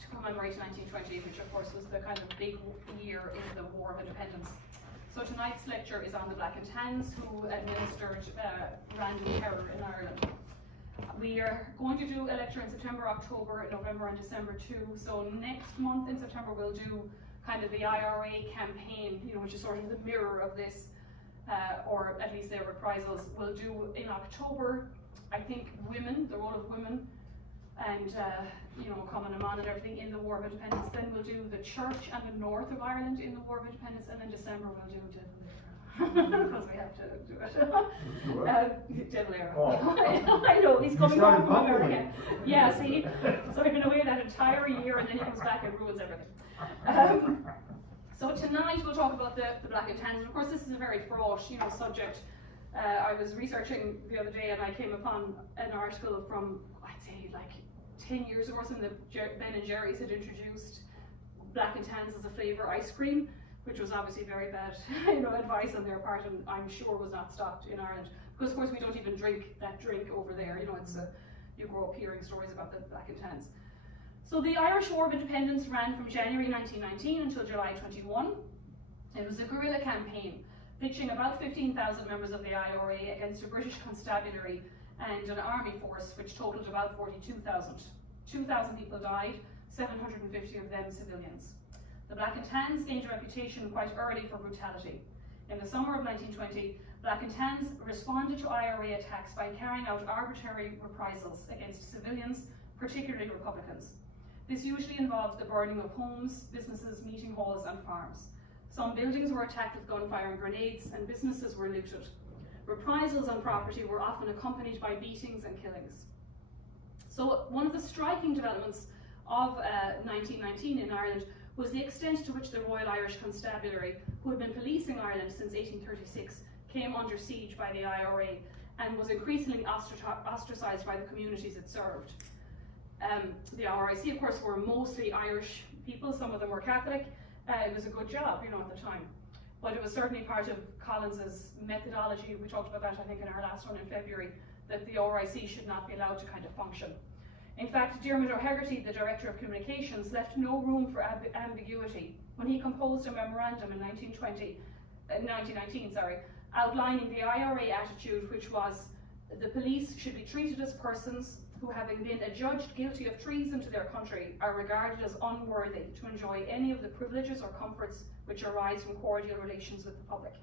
to commemorate 1920, which of course was the kind of big year in the War of Independence. So tonight's lecture is on the Black and Tans, who administered random terror in Ireland. We are going to do a lecture in September, October, November and December too. So next month in September we'll do kind of the IRA campaign, which is sort of the mirror of this, or at least their reprisals. We'll do in October, I think, women, the role of women, and common man and everything in the War of Independence. Then we'll do the church and the north of Ireland in the War of Independence, and then December we'll do because we have to do it. Devil Era. Oh. I know, he's coming home from America. Yeah, see? So I've been away that entire year and then he comes back and ruins everything. So tonight we'll talk about the Black and Tans. And of course this is a very fraught, subject. I was researching the other day and I came upon an article from, I'd say, like 10 years ago, when the Ben and Jerry's had introduced Black and Tans as a flavour ice cream, which was obviously very bad, advice on their part, and I'm sure was not stocked in Ireland. Because of course we don't even drink that drink over there. It's you grow up hearing stories about the Black and Tans. So the Irish War of Independence ran from January 1919 until July 21. It was a guerrilla campaign, pitching about 15,000 members of the IRA against a British constabulary and an army force which totaled about 42,000. 2,000 people died, 750 of them civilians. The Black and Tans gained a reputation quite early for brutality. In the summer of 1920, Black and Tans responded to IRA attacks by carrying out arbitrary reprisals against civilians, particularly Republicans. This usually involved the burning of homes, businesses, meeting halls and farms. Some buildings were attacked with gunfire and grenades, and businesses were looted. Reprisals on property were often accompanied by beatings and killings. So one of the striking developments of 1919 in Ireland was the extent to which the Royal Irish Constabulary, who had been policing Ireland since 1836, came under siege by the IRA and was increasingly ostracised by the communities it served. The RIC, of course, were mostly Irish people, some of them were Catholic. It was a good job, at the time. But it was certainly part of Collins's methodology. We talked about that, I think, in our last one in February, that the RIC should not be allowed to kind of function. In fact, Diarmuid O'Hegarty, the Director of Communications, left no room for ambiguity when he composed a memorandum in 1919, outlining the IRA attitude, which was the police should be treated as persons who, having been adjudged guilty of treason to their country, are regarded as unworthy to enjoy any of the privileges or comforts which arise from cordial relations with the public.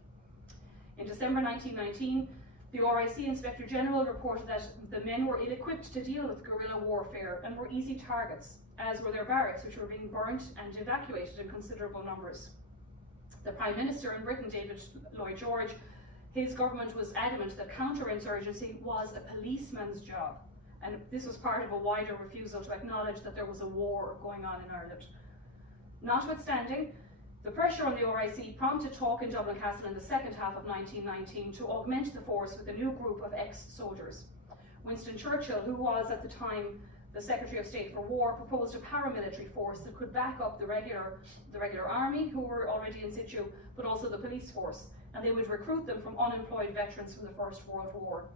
In December 1919, the RIC Inspector General reported that the men were ill-equipped to deal with guerrilla warfare and were easy targets, as were their barracks, which were being burnt and evacuated in considerable numbers. The Prime Minister in Britain, David Lloyd George, his government was adamant that counterinsurgency was a policeman's job, and this was part of a wider refusal to acknowledge that there was a war going on in Ireland. Notwithstanding, the pressure on the RIC prompted talk in Dublin Castle in the second half of 1919 to augment the force with a new group of ex-soldiers. Winston Churchill, who was at the time the Secretary of State for War, proposed a paramilitary force that could back up the regular army, who were already in situ, but also the police force, and they would recruit them from unemployed veterans from the First World War.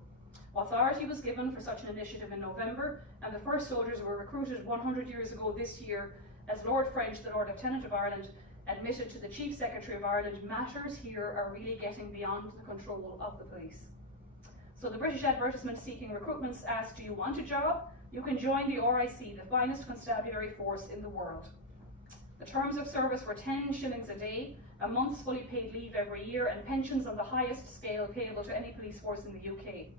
Authority was given for such an initiative in November, and the first soldiers were recruited 100 years ago this year, as Lord French, the Lord Lieutenant of Ireland, admitted to the Chief Secretary of Ireland, matters here are really getting beyond the control of the police. So the British advertisement seeking recruitments asked, do you want a job? You can join the RIC, the finest constabulary force in the world. The terms of service were 10 shillings a day, a month's fully paid leave every year, and pensions on the highest scale payable to any police force in the UK.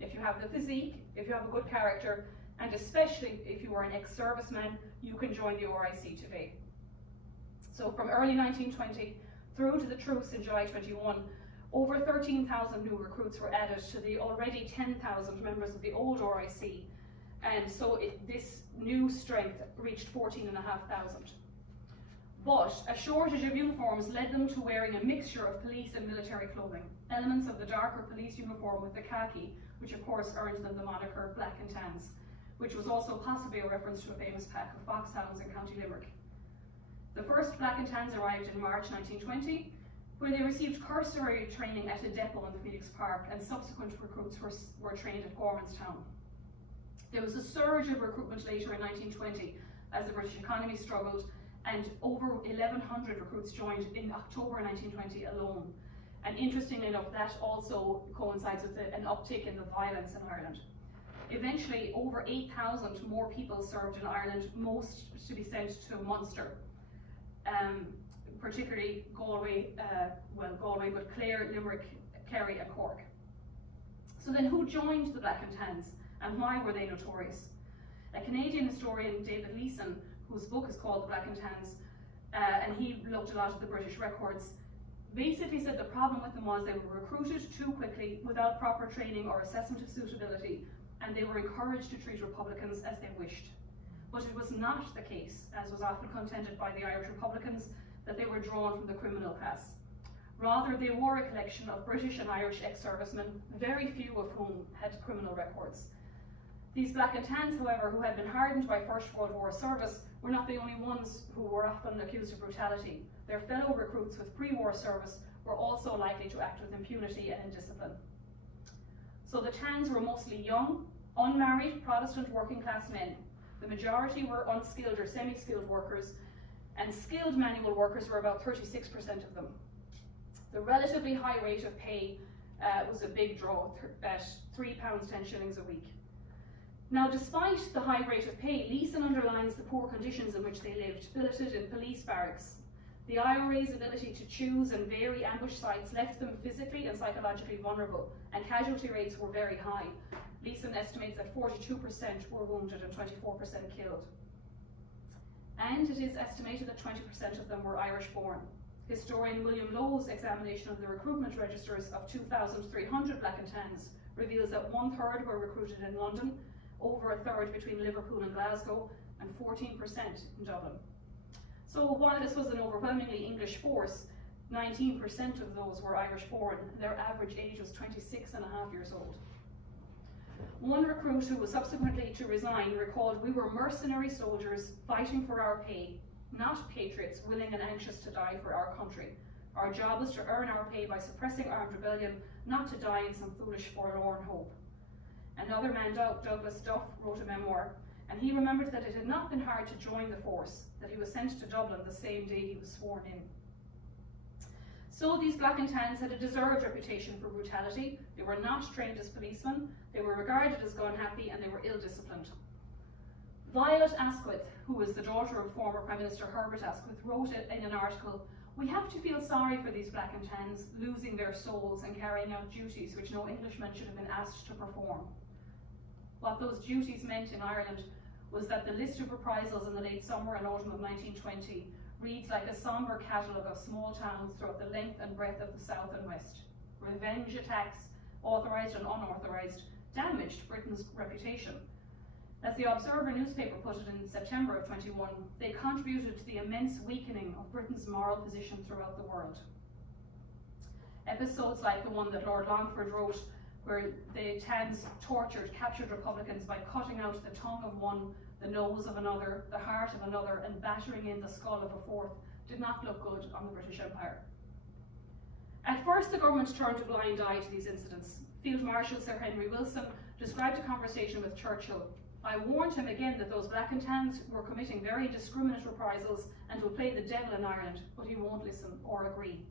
If you have the physique, if you have a good character, and especially if you are an ex-serviceman, you can join the RIC today. So from early 1920 through to the truce in July 21, over 13,000 new recruits were added to the already 10,000 members of the old RIC, and so this new strength reached 14,500. But a shortage of uniforms led them to wearing a mixture of police and military clothing, elements of the darker police uniform with the khaki, which of course earned them the moniker Black and Tans, which was also possibly a reference to a famous pack of foxhounds in County Limerick. The first Black and Tans arrived in March 1920, where they received cursory training at a depot in the Phoenix Park, and subsequent recruits were trained at Gormanstown. There was a surge of recruitment later in 1920 as the British economy struggled, and over 1,100 recruits joined in October 1920 alone. And interestingly enough, that also coincides with an uptick in the violence in Ireland. Eventually, over 8,000 more people served in Ireland, most to be sent to Munster, particularly Galway, but Clare, Limerick, Kerry and Cork. So then who joined the Black and Tans, and why were they notorious? A Canadian historian, David Leeson, whose book is called The Black and Tans, and he looked a lot at the British records, basically said the problem with them was they were recruited too quickly without proper training or assessment of suitability, and they were encouraged to treat Republicans as they wished. But it was not the case, as was often contended by the Irish Republicans, that they were drawn from the criminal class. Rather, they were a collection of British and Irish ex-servicemen, very few of whom had criminal records. These Black and Tans, however, who had been hardened by First World War service, were not the only ones who were often accused of brutality. Their fellow recruits with pre-war service were also likely to act with impunity and indiscipline. So the Tans were mostly young, unmarried, Protestant working class men. The majority were unskilled or semi-skilled workers, and skilled manual workers were about 36% of them. The relatively high rate of pay was a big draw at £3.10 a week. Now, despite the high rate of pay, Leeson underlines the poor conditions in which they lived, billeted in police barracks. The IRA's ability to choose and vary ambush sites left them physically and psychologically vulnerable, and casualty rates were very high. Leeson estimates that 42% were wounded and 24% killed. And it is estimated that 20% of them were Irish-born. Historian William Lowe's examination of the recruitment registers of 2,300 Black and Tans reveals that 1/3 were recruited in London, over 1/3 between Liverpool and Glasgow, and 14% in Dublin. So while this was an overwhelmingly English force, 19% of those were Irish-born. Their average age was 26.5 years old. One recruit, who was subsequently to resign, recalled, "We were mercenary soldiers fighting for our pay, not patriots willing and anxious to die for our country. Our job was to earn our pay by suppressing armed rebellion, not to die in some foolish forlorn hope." Another man, Douglas Duff, wrote a memoir, and he remembered that it had not been hard to join the force, that he was sent to Dublin the same day he was sworn in. So these Black and Tans had a deserved reputation for brutality. They were not trained as policemen, they were regarded as gun-happy, and they were ill-disciplined. Violet Asquith, who was the daughter of former Prime Minister Herbert Asquith, wrote in an article, "We have to feel sorry for these Black and Tans losing their souls and carrying out duties which no Englishman should have been asked to perform." What those duties meant in Ireland was that the list of reprisals in the late summer and autumn of 1920 reads like a sombre catalogue of small towns throughout the length and breadth of the south and west. Revenge attacks, authorised and unauthorised, damaged Britain's reputation. As the Observer newspaper put it in September of 21, they contributed to the immense weakening of Britain's moral position throughout the world. Episodes like the one that Lord Longford wrote, where the Tans tortured captured Republicans by cutting out the tongue of one, the nose of another, the heart of another, and battering in the skull of a fourth, did not look good on the British Empire. At first, the government turned a blind eye to these incidents. Field Marshal Sir Henry Wilson described a conversation with Churchill. "I warned him again that those Black and Tans were committing very indiscriminate reprisals and will play the devil in Ireland, but he won't listen or agree.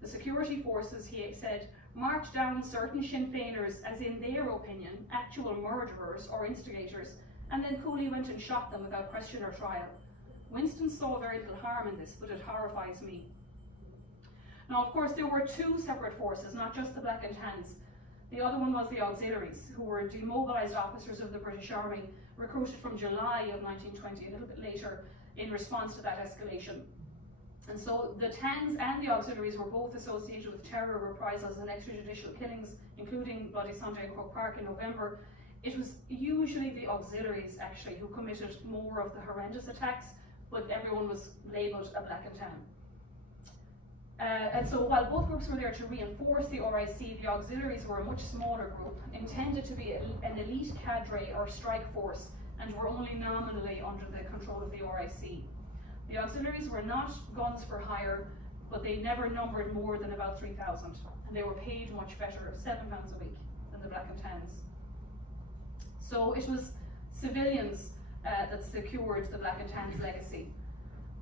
The security forces," he said, "marked down certain Sinn Féiners as, in their opinion, actual murderers or instigators, and then coolly went and shot them without question or trial. Winston saw very little harm in this, but it horrifies me." Now, of course, there were two separate forces, not just the Black and Tans. The other one was the Auxiliaries, who were demobilised officers of the British Army, recruited from July of 1920, a little bit later, in response to that escalation. And so the Tans and the Auxiliaries were both associated with terror reprisals and extrajudicial killings, including Bloody Sunday in Croke Park in November. It was usually the Auxiliaries, actually, who committed more of the horrendous attacks, but everyone was labelled a Black and Tan. And so while both groups were there to reinforce the RIC, the Auxiliaries were a much smaller group, intended to be an elite cadre or strike force, and were only nominally under the control of the RIC. The Auxiliaries were not guns for hire, but they never numbered more than about 3,000, and they were paid much better, £7 a week, than the Black and Tans. So it was civilians that secured the Black and Tans legacy.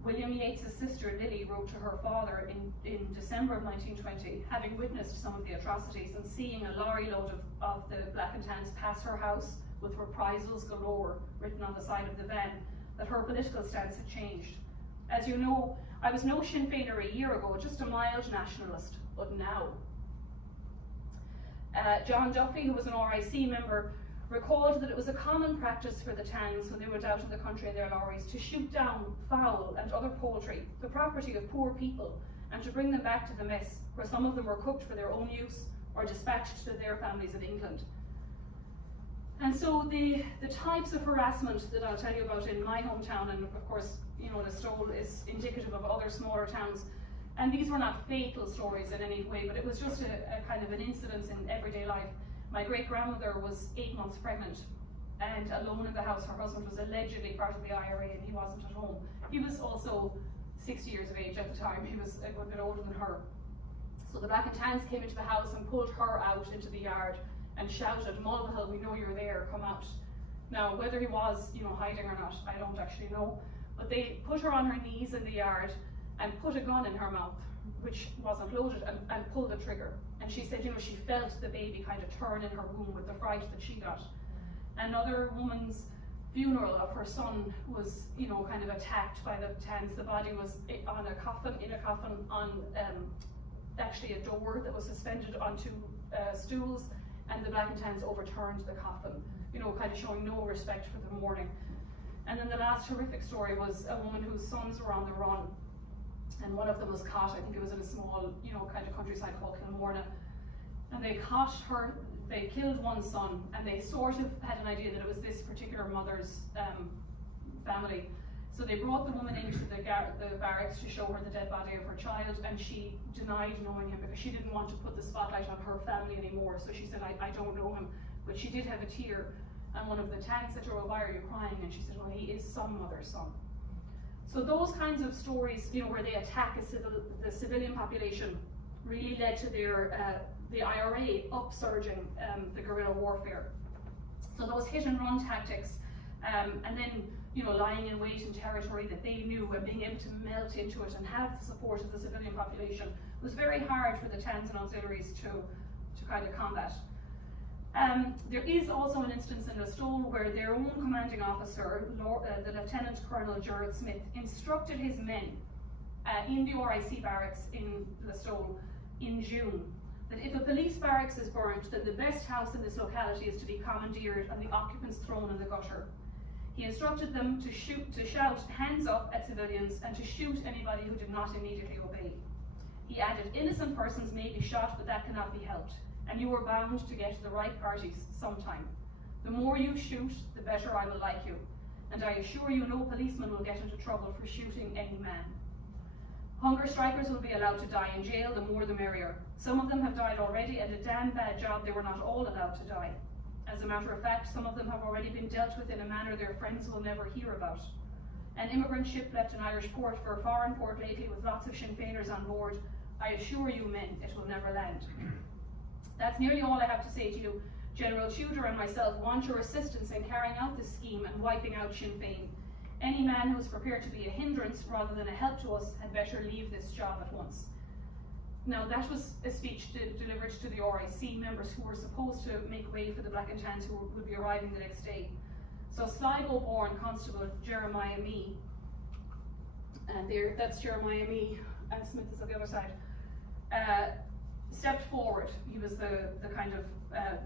William Yeats' sister Lily wrote to her father in December of 1920, having witnessed some of the atrocities and seeing a lorry load of the Black and Tans pass her house with reprisals galore written on the side of the van, that her political stance had changed. As you know, I was no Sinn Féiner a year ago, just a mild nationalist, but now. John Duffy, who was an RIC member, recalled that it was a common practice for the Tans when they went out in the country in their lorries to shoot down fowl and other poultry, the property of poor people, and to bring them back to the mess, where some of them were cooked for their own use or dispatched to their families in England. And so the types of harassment that I'll tell you about in my hometown, and of course, you know, the Stole is indicative of other smaller towns, and these were not fatal stories in any way, but it was just a kind of an incident in everyday life. My great-grandmother was 8 months pregnant and alone in the house. Her husband was allegedly part of the IRA and he wasn't at home. He was also 60 years of age at the time. He was a good bit older than her. So the Black and Tans came into the house and pulled her out into the yard and shouted, "Mulvihill, we know you're there, come out." Now, whether he was, you know, hiding or not, I don't actually know. But they put her on her knees in the yard and put a gun in her mouth, which wasn't loaded, and pulled the trigger. And she said, you know, she felt the baby kind of turn in her womb with the fright that she got. Another woman's funeral of her son was, you know, kind of attacked by the Tans. The body was in a coffin on actually a door that was suspended onto stools, and the Black and Tans overturned the coffin, you know, kind of showing no respect for the mourning. And then the last horrific story was a woman whose sons were on the run, and one of them was caught. I think it was in a small, you know, kind of countryside called Kilmorna, and they caught her. They killed one son, and they sort of had an idea that it was this particular mother's family. So they brought the woman into the barracks to show her the dead body of her child, and she denied knowing him because she didn't want to put the spotlight on her family anymore. So she said, I don't know him, but she did have a tear. And one of the Tans said to her, "Well, why are you crying?" And she said, "Well, he is some mother's son." So those kinds of stories, you know, where they attack the civilian population, really led to the IRA upsurging the guerrilla warfare. So those hit and run tactics, and then, you know, lying in wait in territory that they knew and being able to melt into it and have the support of the civilian population was very hard for the Tans and Auxiliaries to kind of combat. There is also an instance in the Stole where their own commanding officer, the Lieutenant Colonel Gerald Smith, instructed his men in the RIC barracks in the Stole in June that if a police barracks is burnt, then the best house in this locality is to be commandeered and the occupants thrown in the gutter. He instructed them to shout "hands up" at civilians and to shoot anybody who did not immediately obey. He added, "Innocent persons may be shot, but that cannot be helped, and you are bound to get the right parties sometime. The more you shoot, the better I will like you, and I assure you no policeman will get into trouble for shooting any man. Hunger strikers will be allowed to die in jail, the more the merrier. Some of them have died already, and a damn bad job they were not all allowed to die. As a matter of fact, some of them have already been dealt with in a manner their friends will never hear about. An immigrant ship left an Irish port for a foreign port lately with lots of Sinn Féiners on board. I assure you men, it will never land." That's nearly all I have to say to you. General Tudor and myself want your assistance in carrying out this scheme and wiping out Sinn Féin. Any man who is prepared to be a hindrance rather than a help to us had better leave this job at once. Now, that was a speech delivered to the RIC members who were supposed to make way for the Black and Tans who would be arriving the next day. So Sligo-born Constable Jeremiah Mee, and that's Jeremiah Mee, and Smith is on the other side, stepped forward. He was the kind of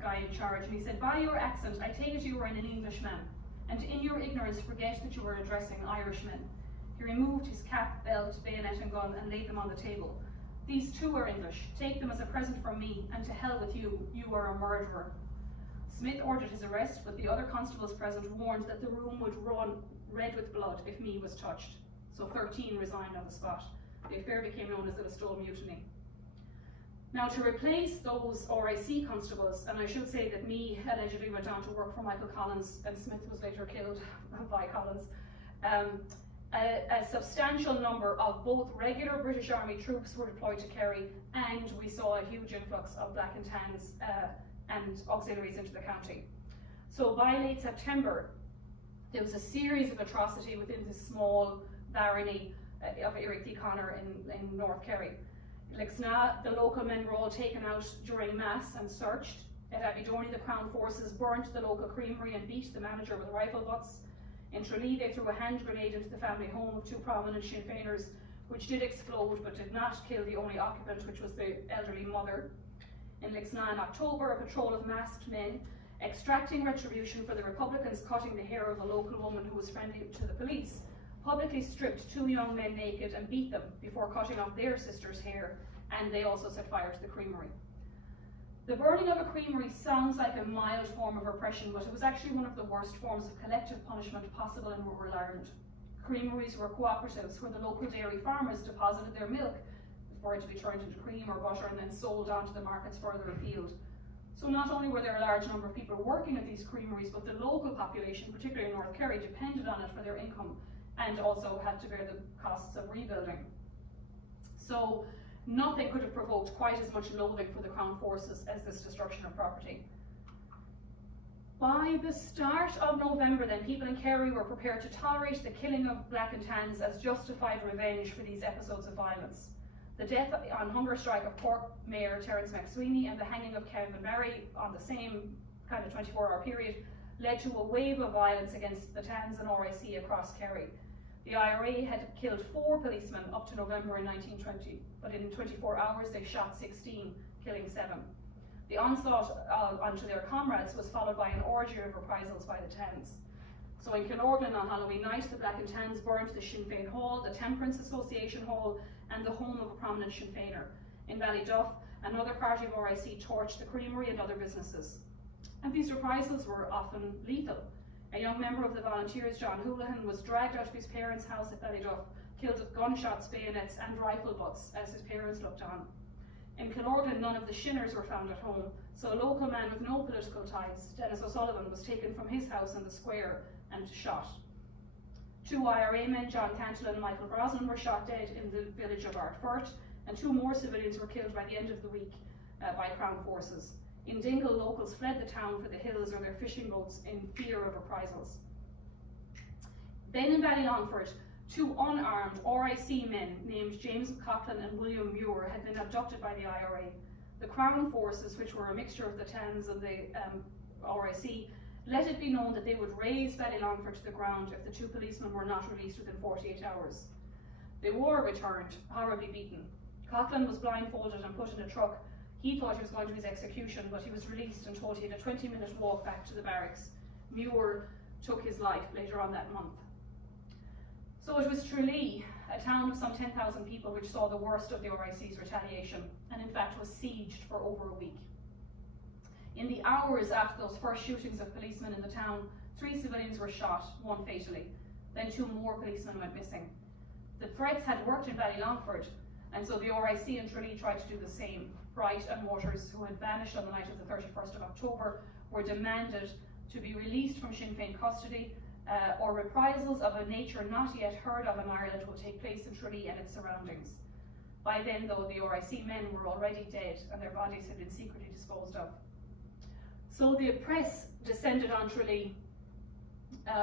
guy in charge, and he said, "By your accent, I take it you are an Englishman, and in your ignorance forget that you are addressing Irishmen." He removed his cap, belt, bayonet and gun and laid them on the table. "These too are English. Take them as a present from me, and to hell with you. You are a murderer." Smith ordered his arrest, but the other constables present warned that the room would run red with blood if Mee was touched. So 13 resigned on the spot. The affair became known as the Stole Mutiny. Now, to replace those RIC constables, and I should say that Mee allegedly went on to work for Michael Collins, and Smith was later killed by Collins, a substantial number of both regular British Army troops were deployed to Kerry, and we saw a huge influx of Black and Tans and Auxiliaries into the county. So by late September, There was a series of atrocity within this small barony of Irricty Conor in North Kerry. Lixna, the local men were all taken out during mass and searched. At Abbeydoney, the Crown forces burnt the local creamery and beat the manager with rifle butts. In Tralee, they threw a hand grenade into the family home of two prominent Sinn Féiners, which did explode but did not kill the only occupant, which was the elderly mother. In Lixna in October, a patrol of masked men, extracting retribution for the Republicans cutting the hair of a local woman who was friendly to the police, publicly stripped two young men naked and beat them before cutting off their sister's hair, and they also set fire to the creamery. The burning of a creamery sounds like a mild form of repression, but it was actually one of the worst forms of collective punishment possible in rural Ireland. Creameries were cooperatives where the local dairy farmers deposited their milk for it to be turned into cream or butter and then sold on to the markets further afield. So not only were there a large number of people working at these creameries, but the local population, particularly in North Kerry, depended on it for their income and also had to bear the costs of rebuilding. So nothing could have provoked quite as much loathing for the Crown forces as this destruction of property. By the start of November then, people in Kerry were prepared to tolerate the killing of black and tans as justified revenge for these episodes of violence. The death on hunger strike of Cork Mayor Terence McSweeney and the hanging of Kevin Murray on the same kind of 24-hour period led to a wave of violence against the tans and RIC across Kerry. The IRA had killed 4 policemen up to November in 1920, but in 24 hours they shot 16, killing 7. The onslaught onto their comrades was followed by an orgy of reprisals by the tans. So in Kilorglan on Halloween night, the Black and Tans burned the Sinn Féin Hall, the Temperance Association Hall, and the home of a prominent Sinn Féiner. In Ballyduff, another party of RIC torched the creamery and other businesses. And these reprisals were often lethal. A young member of the Volunteers, John Houlihan, was dragged out of his parents' house at Ballyduff, killed with gunshots, bayonets, and rifle butts as his parents looked on. In Kilorglan, none of the Shinners were found at home, so a local man with no political ties, Dennis O'Sullivan, was taken from his house in the square and shot. 2 IRA men, John Cantillon and Michael Brosnan, were shot dead in the village of Ardfurt, and 2 more civilians were killed by the end of the week by Crown forces. In Dingle, locals fled the town for the hills or their fishing boats in fear of reprisals. Then in Ballylongford, 2 unarmed RIC men named James Coughlin and William Muir had been abducted by the IRA. The Crown forces, which were a mixture of the Tans and the RIC, let it be known that they would raze Ballylongford to the ground if the 2 policemen were not released within 48 hours. They were returned, horribly beaten. Coughlin was blindfolded and put in a truck. He thought he was going to his execution, but he was released and told he had a 20-minute walk back to the barracks. Muir took his life later on that month. So it was Tralee, a town of some 10,000 people, which saw the worst of the RIC's retaliation, and in fact was sieged for over a week. In the hours after those first shootings of policemen in the town, 3 civilians were shot, 1 fatally. Then 2 more policemen went missing. The threats had worked in Ballylongford, and so the RIC and Tralee tried to do the same. Bright and Waters, who had vanished on the night of the 31st of October, were demanded to be released from Sinn Féin custody, or reprisals of a nature not yet heard of in Ireland will take place in Tralee and its surroundings. By then, though, the RIC men were already dead and their bodies had been secretly disposed of. So the press descended on Tralee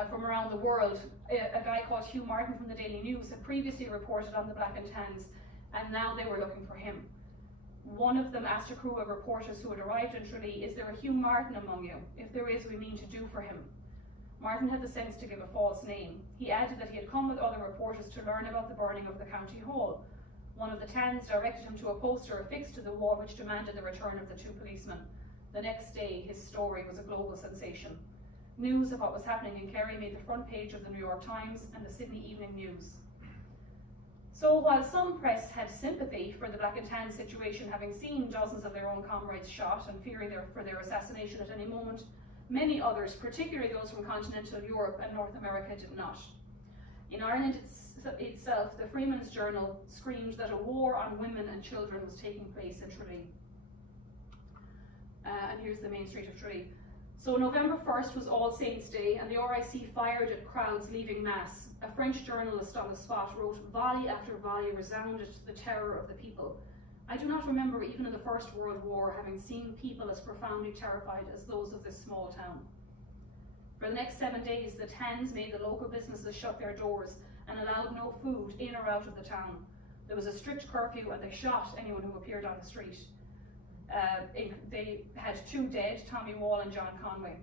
from around the world. A guy called Hugh Martin from the Daily News had previously reported on the Black and Tans, and now they were looking for him. One of them asked a crew of reporters who had arrived in Tralee, "Is there a Hugh Martin among you? If there is, we mean to do for him." Martin had the sense to give a false name. He added that he had come with other reporters to learn about the burning of the county hall. One of the Tans directed him to a poster affixed to the wall which demanded the return of the 2 policemen. The next day, his story was a global sensation. News of what was happening in Kerry made the front page of the New York Times and the Sydney Evening News. So while some press had sympathy for the Black and Tan situation, having seen dozens of their own comrades shot and fearing for their assassination at any moment, many others, particularly those from continental Europe and North America, did not. In Ireland itself, the Freeman's Journal screamed that a war on women and children was taking place in Tralee. And here's the main street of Tralee. So November 1st was All Saints' Day, and the RIC fired at crowds leaving Mass. A French journalist on the spot wrote, "Volley after volley resounded to the terror of the people. I do not remember, even in the First World War, having seen people as profoundly terrified as those of this small town." For the next 7 days, the Tans made the local businesses shut their doors and allowed no food in or out of the town. There was a strict curfew and they shot anyone who appeared on the street. They had 2 dead, Tommy Wall and John Conway.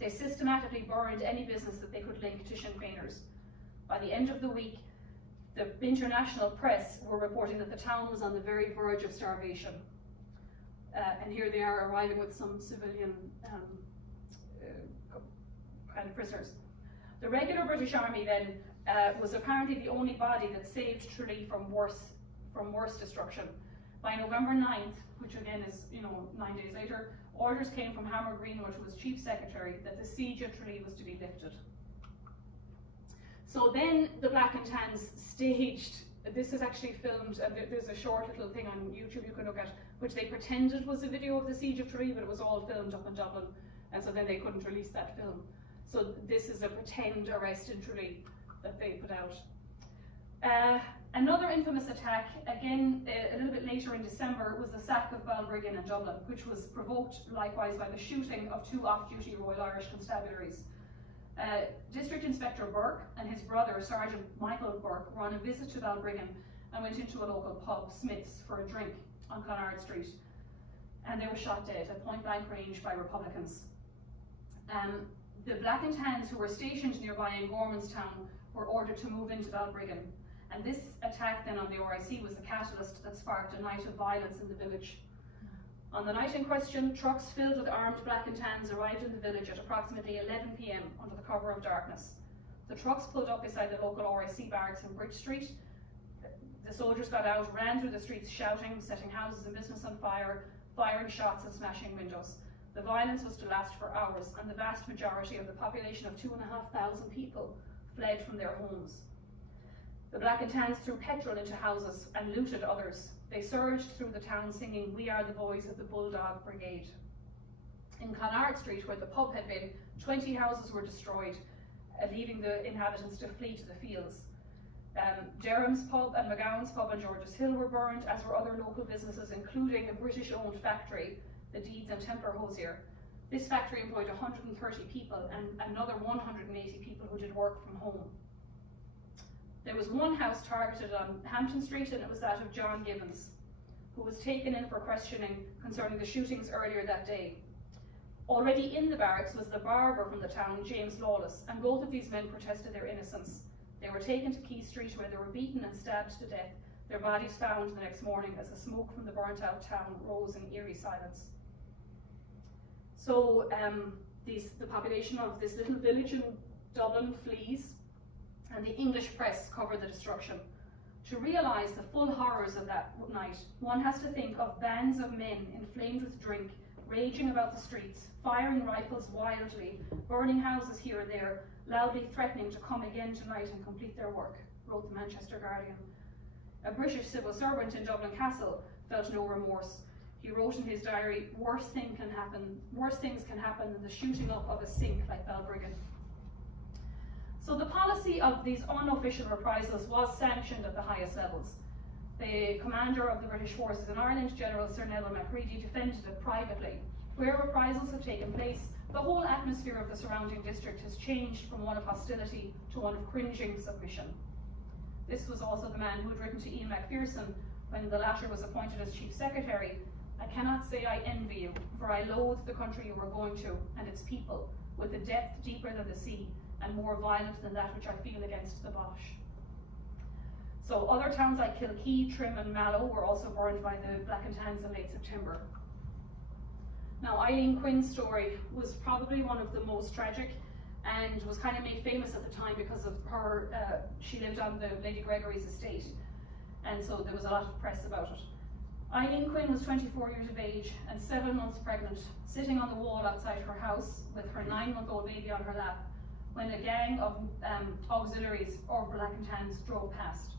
They systematically burned any business that they could link to Sinn Féiners. By the end of the week, the international press were reporting that the town was on the very verge of starvation. And here they are arriving with some civilian kind of prisoners. The regular British Army then was apparently the only body that saved Tralee from worse destruction. By November 9th, which again is 9 days later, orders came from Hammer Greenwood, who was Chief Secretary, that the siege of Tralee was to be lifted. So then the Black and Tans staged, this is actually filmed, and there's a short little thing on YouTube you can look at, which they pretended was a video of the siege of Tralee, but it was all filmed up in Dublin, and so then they couldn't release that film. So this is a pretend arrest in Tralee that they put out. Another infamous attack, again a little bit later in December, was the Sack of Belgran in Dublin, which was provoked likewise by the shooting of 2 off-duty Royal Irish Constabularies. District Inspector Burke and his brother, Sergeant Michael Burke, were on a visit to Belgran and went into a local pub, Smith's, for a drink on Clonard Street. And they were shot dead at point-blank range by Republicans. The Black and Tans, who were stationed nearby in Gormanstown, were ordered to move into Belgran. And this attack then on the RIC was the catalyst that sparked a night of violence in the village. On the night in question, trucks filled with armed Black and Tans arrived in the village at approximately 11 p.m. under the cover of darkness. The trucks pulled up beside the local RIC barracks in Bridge Street. The soldiers got out, ran through the streets shouting, setting houses and business on fire, firing shots and smashing windows. The violence was to last for hours, and the vast majority of the population of 2,500 people fled from their homes. The Black and Tans threw petrol into houses and looted others. They surged through the town singing, "We are the boys of the Bulldog Brigade." In Clonard Street, where the pub had been, 20 houses were destroyed, leaving the inhabitants to flee to the fields. Durham's pub and McGowan's pub on George's Hill were burned, as were other local businesses, including a British-owned factory, the Deeds and Templar Hosier. This factory employed 130 people and another 180 people who did work from home. There was one house targeted on Hampton Street, and it was that of John Gibbons, who was taken in for questioning concerning the shootings earlier that day. Already in the barracks was the barber from the town, James Lawless, and both of these men protested their innocence. They were taken to Key Street, where they were beaten and stabbed to death, their bodies found the next morning as the smoke from the burnt-out town rose in eerie silence. So the population of this little village in Dublin flees, and the English press covered the destruction. To realise the full horrors of that night, one has to think of bands of men inflamed with drink, raging about the streets, firing rifles wildly, burning houses here and there, loudly threatening to come again tonight and complete their work, wrote the Manchester Guardian. A British civil servant in Dublin Castle felt no remorse. He wrote in his diary, worse things can happen than the shooting up of a sink like Belgran. So the policy of these unofficial reprisals was sanctioned at the highest levels. The commander of the British forces in Ireland, General Sir Neville Macready, defended it privately. Where reprisals have taken place, the whole atmosphere of the surrounding district has changed from one of hostility to one of cringing submission. This was also the man who had written to Ian Macpherson when the latter was appointed as Chief Secretary, "I cannot say I envy you, for I loathe the country you were going to, and its people, with a depth deeper than the sea, and more violent than that which I feel against the Boche." So other towns like Kilkee, Trim and Mallow were also burned by the Black and Tans in late September. Now, Eileen Quinn's story was probably one of the most tragic and was kind of made famous at the time because of her, she lived on the Lady Gregory's estate, and so there was a lot of press about it. Eileen Quinn was 24 years of age and 7 months pregnant, sitting on the wall outside her house with her 9-month-old baby on her lap, when a gang of Auxiliaries, or Black and Tans, drove past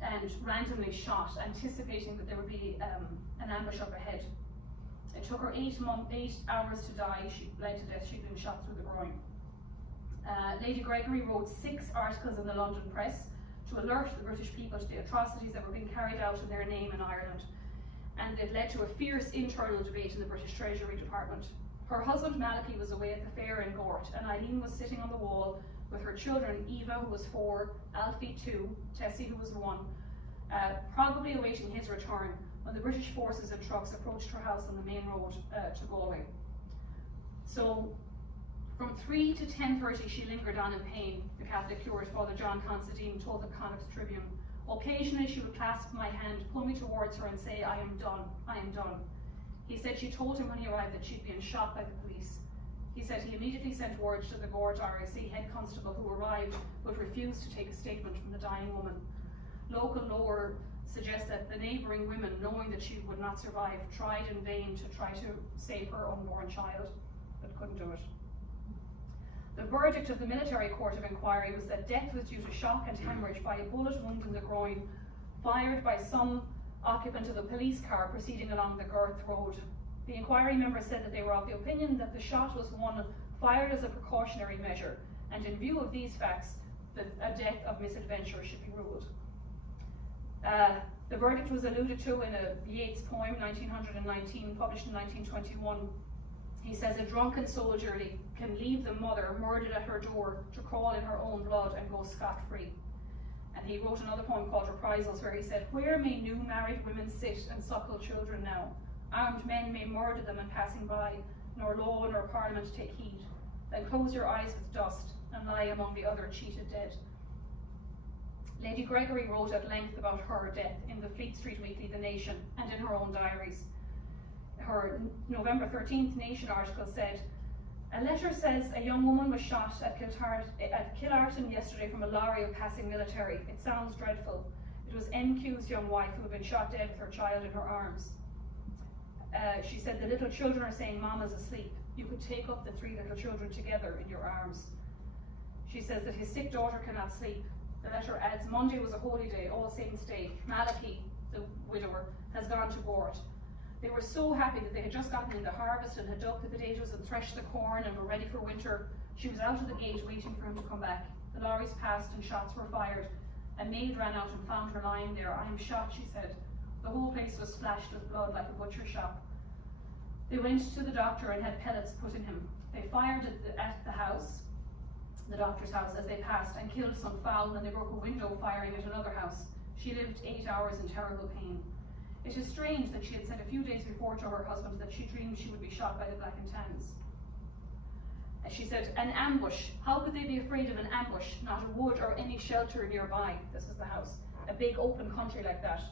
and randomly shot, anticipating that there would be an ambush up ahead. It took her 8 hours to die. She bled to death. She'd been shot through the groin. Lady Gregory wrote 6 articles in the London press to alert the British people to the atrocities that were being carried out in their name in Ireland, and it led to a fierce internal debate in the British Treasury Department. Her husband Malachy was away at the fair in Gort, and Eileen was sitting on the wall with her children, Eva, who was 4, Alfie 2, Tessie, who was 1, probably awaiting his return when the British forces and trucks approached her house on the main road to Galway. So from 3 to 10:30 she lingered on in pain, the Catholic curate Father John Considine told the Connacht Tribune. Occasionally she would clasp my hand, pull me towards her and say, "I am done, I am done." He said she told him when he arrived that she'd been shot by the police. He said he immediately sent word to the Gort RAC head constable who arrived but refused to take a statement from the dying woman. Local lore suggests that the neighbouring women, knowing that she would not survive, tried in vain to try to save her unborn child, but couldn't do it. The verdict of the military court of inquiry was that death was due to shock and hemorrhage by a bullet wound in the groin fired by some occupant of a police car proceeding along the Girth Road. The inquiry members said that they were of the opinion that the shot was one fired as a precautionary measure, and in view of these facts, that a death of misadventure should be ruled. The verdict was alluded to in a Yeats poem, 1919, published in 1921. He says, "A drunken soldier can leave the mother murdered at her door to crawl in her own blood and go scot-free." And he wrote another poem called Reprisals, where he said, "Where may new married women sit and suckle children now? Armed men may murder them in passing by, nor law nor parliament take heed. Then close your eyes with dust and lie among the other cheated dead." Lady Gregory wrote at length about her death in the Fleet Street weekly The Nation and in her own diaries. Her November 13th Nation article said, "A letter says a young woman was shot at Killarton yesterday from a lorry of passing military. It sounds dreadful. It was NQ's young wife who had been shot dead with her child in her arms." She said, "The little children are saying Mama's asleep. You could take up the 3 little children together in your arms." She says that his sick daughter cannot sleep. The letter adds, "Monday was a holy day, All Saints' Day. Malachy, the widower, has gone to Gort. They were so happy that they had just gotten in the harvest and had dug the potatoes and threshed the corn and were ready for winter. She was out of the gate waiting for him to come back. The lorries passed and shots were fired. A maid ran out and found her lying there. 'I am shot,' she said. The whole place was splashed with blood like a butcher shop. They went to the doctor and had pellets put in him. They fired at the house, the doctor's house, as they passed and killed some fowl, and they broke a window firing at another house. She lived 8 hours in terrible pain. It is strange that she had said a few days before to her husband that she dreamed she would be shot by the Black and Tans." And she said, "An ambush. How could they be afraid of an ambush? Not a wood or any shelter nearby." This is the house. A big open country like that.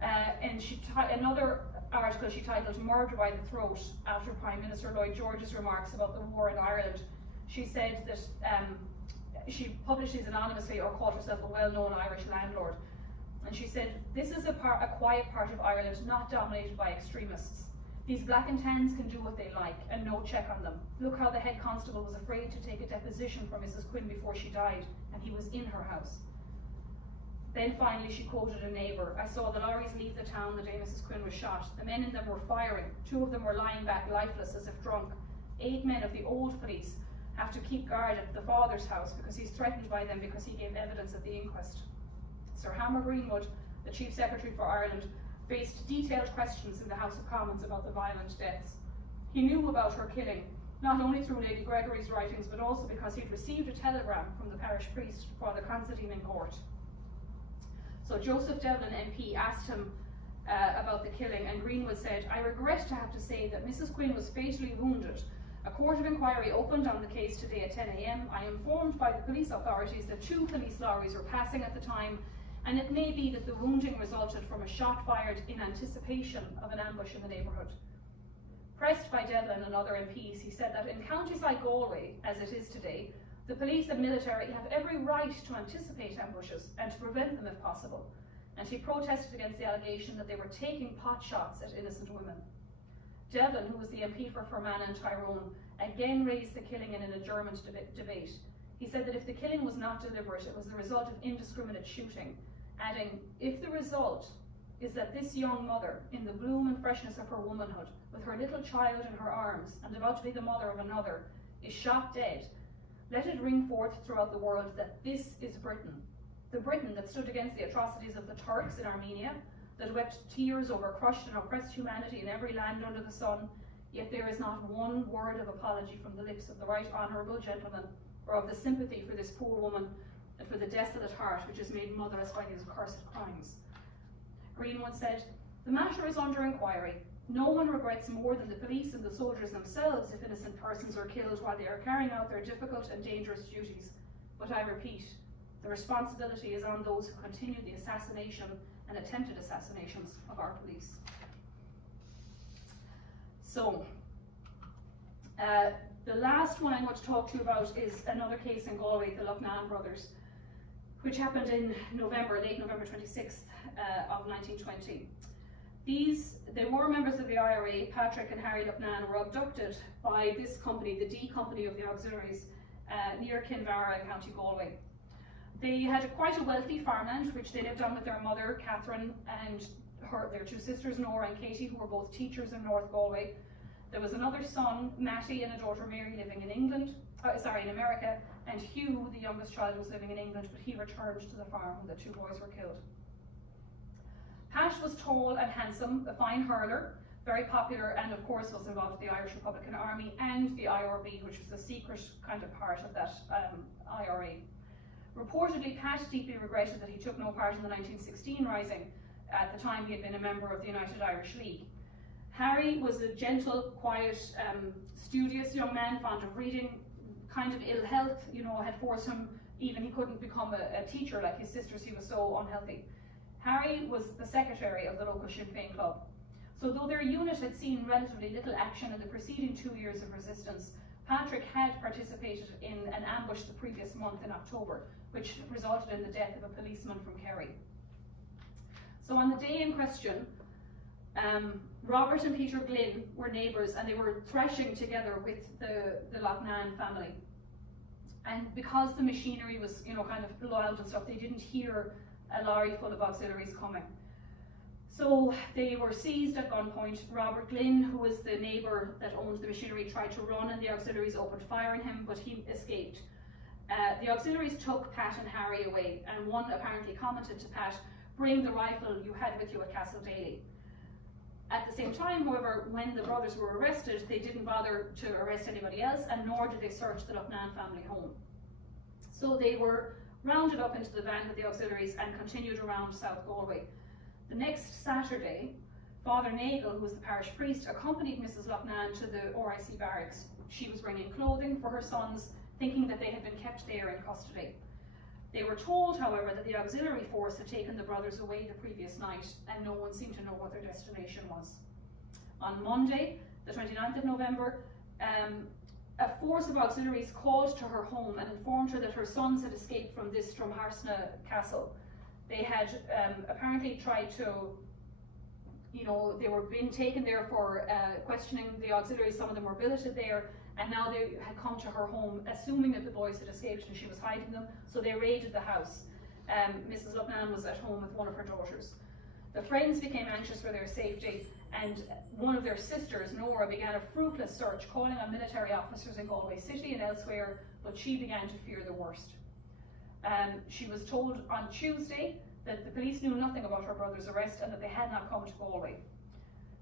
And another article she titled "Murder by the Throat" after Prime Minister Lloyd George's remarks about the war in Ireland. She said that she published these anonymously or called herself a well-known Irish landlord. And she said, "This is a quiet part of Ireland not dominated by extremists. These Black and Tans can do what they like and no check on them. Look how the head constable was afraid to take a deposition from Mrs. Quinn before she died, and he was in her house." Then finally she quoted a neighbour, "I saw the lorries leave the town the day Mrs. Quinn was shot. The men in them were firing. 2 of them were lying back lifeless as if drunk. 8 men of the old police have to keep guard at the father's house because he's threatened by them because he gave evidence at the inquest." Sir Hammer Greenwood, the Chief Secretary for Ireland, faced detailed questions in the House of Commons about the violent deaths. He knew about her killing, not only through Lady Gregory's writings, but also because he'd received a telegram from the parish priest, Father Considine in Court. So Joseph Devlin MP asked him about the killing, and Greenwood said, "I regret to have to say that Mrs. Quinn was fatally wounded. A court of inquiry opened on the case today at 10 a.m. I am informed by the police authorities that 2 police lorries were passing at the time, and it may be that the wounding resulted from a shot fired in anticipation of an ambush in the neighbourhood." Pressed by Devlin and other MPs, he said that in counties like Galway, as it is today, the police and military have every right to anticipate ambushes and to prevent them if possible, and he protested against the allegation that they were taking pot shots at innocent women. Devlin, who was the MP for Fermanagh and Tyrone, again raised the killing in an adjournment debate. He said that if the killing was not deliberate, it was the result of indiscriminate shooting, adding, "If the result is that this young mother, in the bloom and freshness of her womanhood, with her little child in her arms and about to be the mother of another, is shot dead, let it ring forth throughout the world that this is Britain, the Britain that stood against the atrocities of the Turks in Armenia, that wept tears over crushed and oppressed humanity in every land under the sun, yet there is not one word of apology from the lips of the right honourable gentleman, or of the sympathy for this poor woman, and for the desolate heart which is made motherless by these accursed crimes. Green once said, "The matter is under inquiry. No one regrets more than the police and the soldiers themselves if innocent persons are killed while they are carrying out their difficult and dangerous duties. But I repeat, the responsibility is on those who continue the assassination and attempted assassinations of our police." So, the last one I'm going to talk to you about is another case in Galway, the Lucknown brothers, which happened in late November 26th of 1920. They were members of the IRA. Patrick and Harry Lucknown were abducted by this company, the D Company of the Auxiliaries, near Kinvara in County Galway. They had quite a wealthy farmland, which they lived on with their mother, Catherine, and their two sisters, Nora and Katie, who were both teachers in North Galway. There was another son, Matty, and a daughter, Mary, living in America, and Hugh, the youngest child, was living in England, but he returned to the farm when the two boys were killed. Pat was tall and handsome, a fine hurler, very popular, and of course was involved with the Irish Republican Army and the IRB, which was the secret kind of part of that IRA. Reportedly, Pat deeply regretted that he took no part in the 1916 rising. At the time, he had been a member of the United Irish League. Harry was a gentle, quiet, studious young man, fond of reading, kind of ill health, had forced him, even he couldn't become a teacher like his sisters, he was so unhealthy. Harry was the secretary of the local Sinn Féin club. So though their unit had seen relatively little action in the preceding 2 years of resistance, Patrick had participated in an ambush the previous month in October, which resulted in the death of a policeman from Kerry. So on the day in question, Robert and Peter Glynn were neighbours, and they were threshing together with the Loughnane family. And because the machinery was, kind of loud and stuff, they didn't hear a lorry full of auxiliaries coming. So they were seized at gunpoint. Robert Glynn, who was the neighbour that owned the machinery, tried to run, and the auxiliaries opened fire on him, but he escaped. The auxiliaries took Pat and Harry away, and one apparently commented to Pat, "Bring the rifle you had with you at Castle Daly." At the same time, however, when the brothers were arrested, they didn't bother to arrest anybody else, and nor did they search the Loughnane family home. So they were rounded up into the van with the auxiliaries and continued around South Galway. The next Saturday, Father Nagel, who was the parish priest, accompanied Mrs. Loughnane to the RIC barracks. She was bringing clothing for her sons, thinking that they had been kept there in custody. They were told, however, that the auxiliary force had taken the brothers away the previous night, and no one seemed to know what their destination was. On Monday, the 29th of November, a force of auxiliaries called to her home and informed her that her sons had escaped from this Stromharsna castle. They had apparently tried to, they were being taken there for questioning the auxiliaries. Some of them were billeted there, and now they had come to her home, assuming that the boys had escaped and she was hiding them, so they raided the house. Mrs. Loughnane was at home with one of her daughters. The friends became anxious for their safety, and one of their sisters, Nora, began a fruitless search, calling on military officers in Galway City and elsewhere, but she began to fear the worst. She was told on Tuesday that the police knew nothing about her brother's arrest and that they had not come to Galway.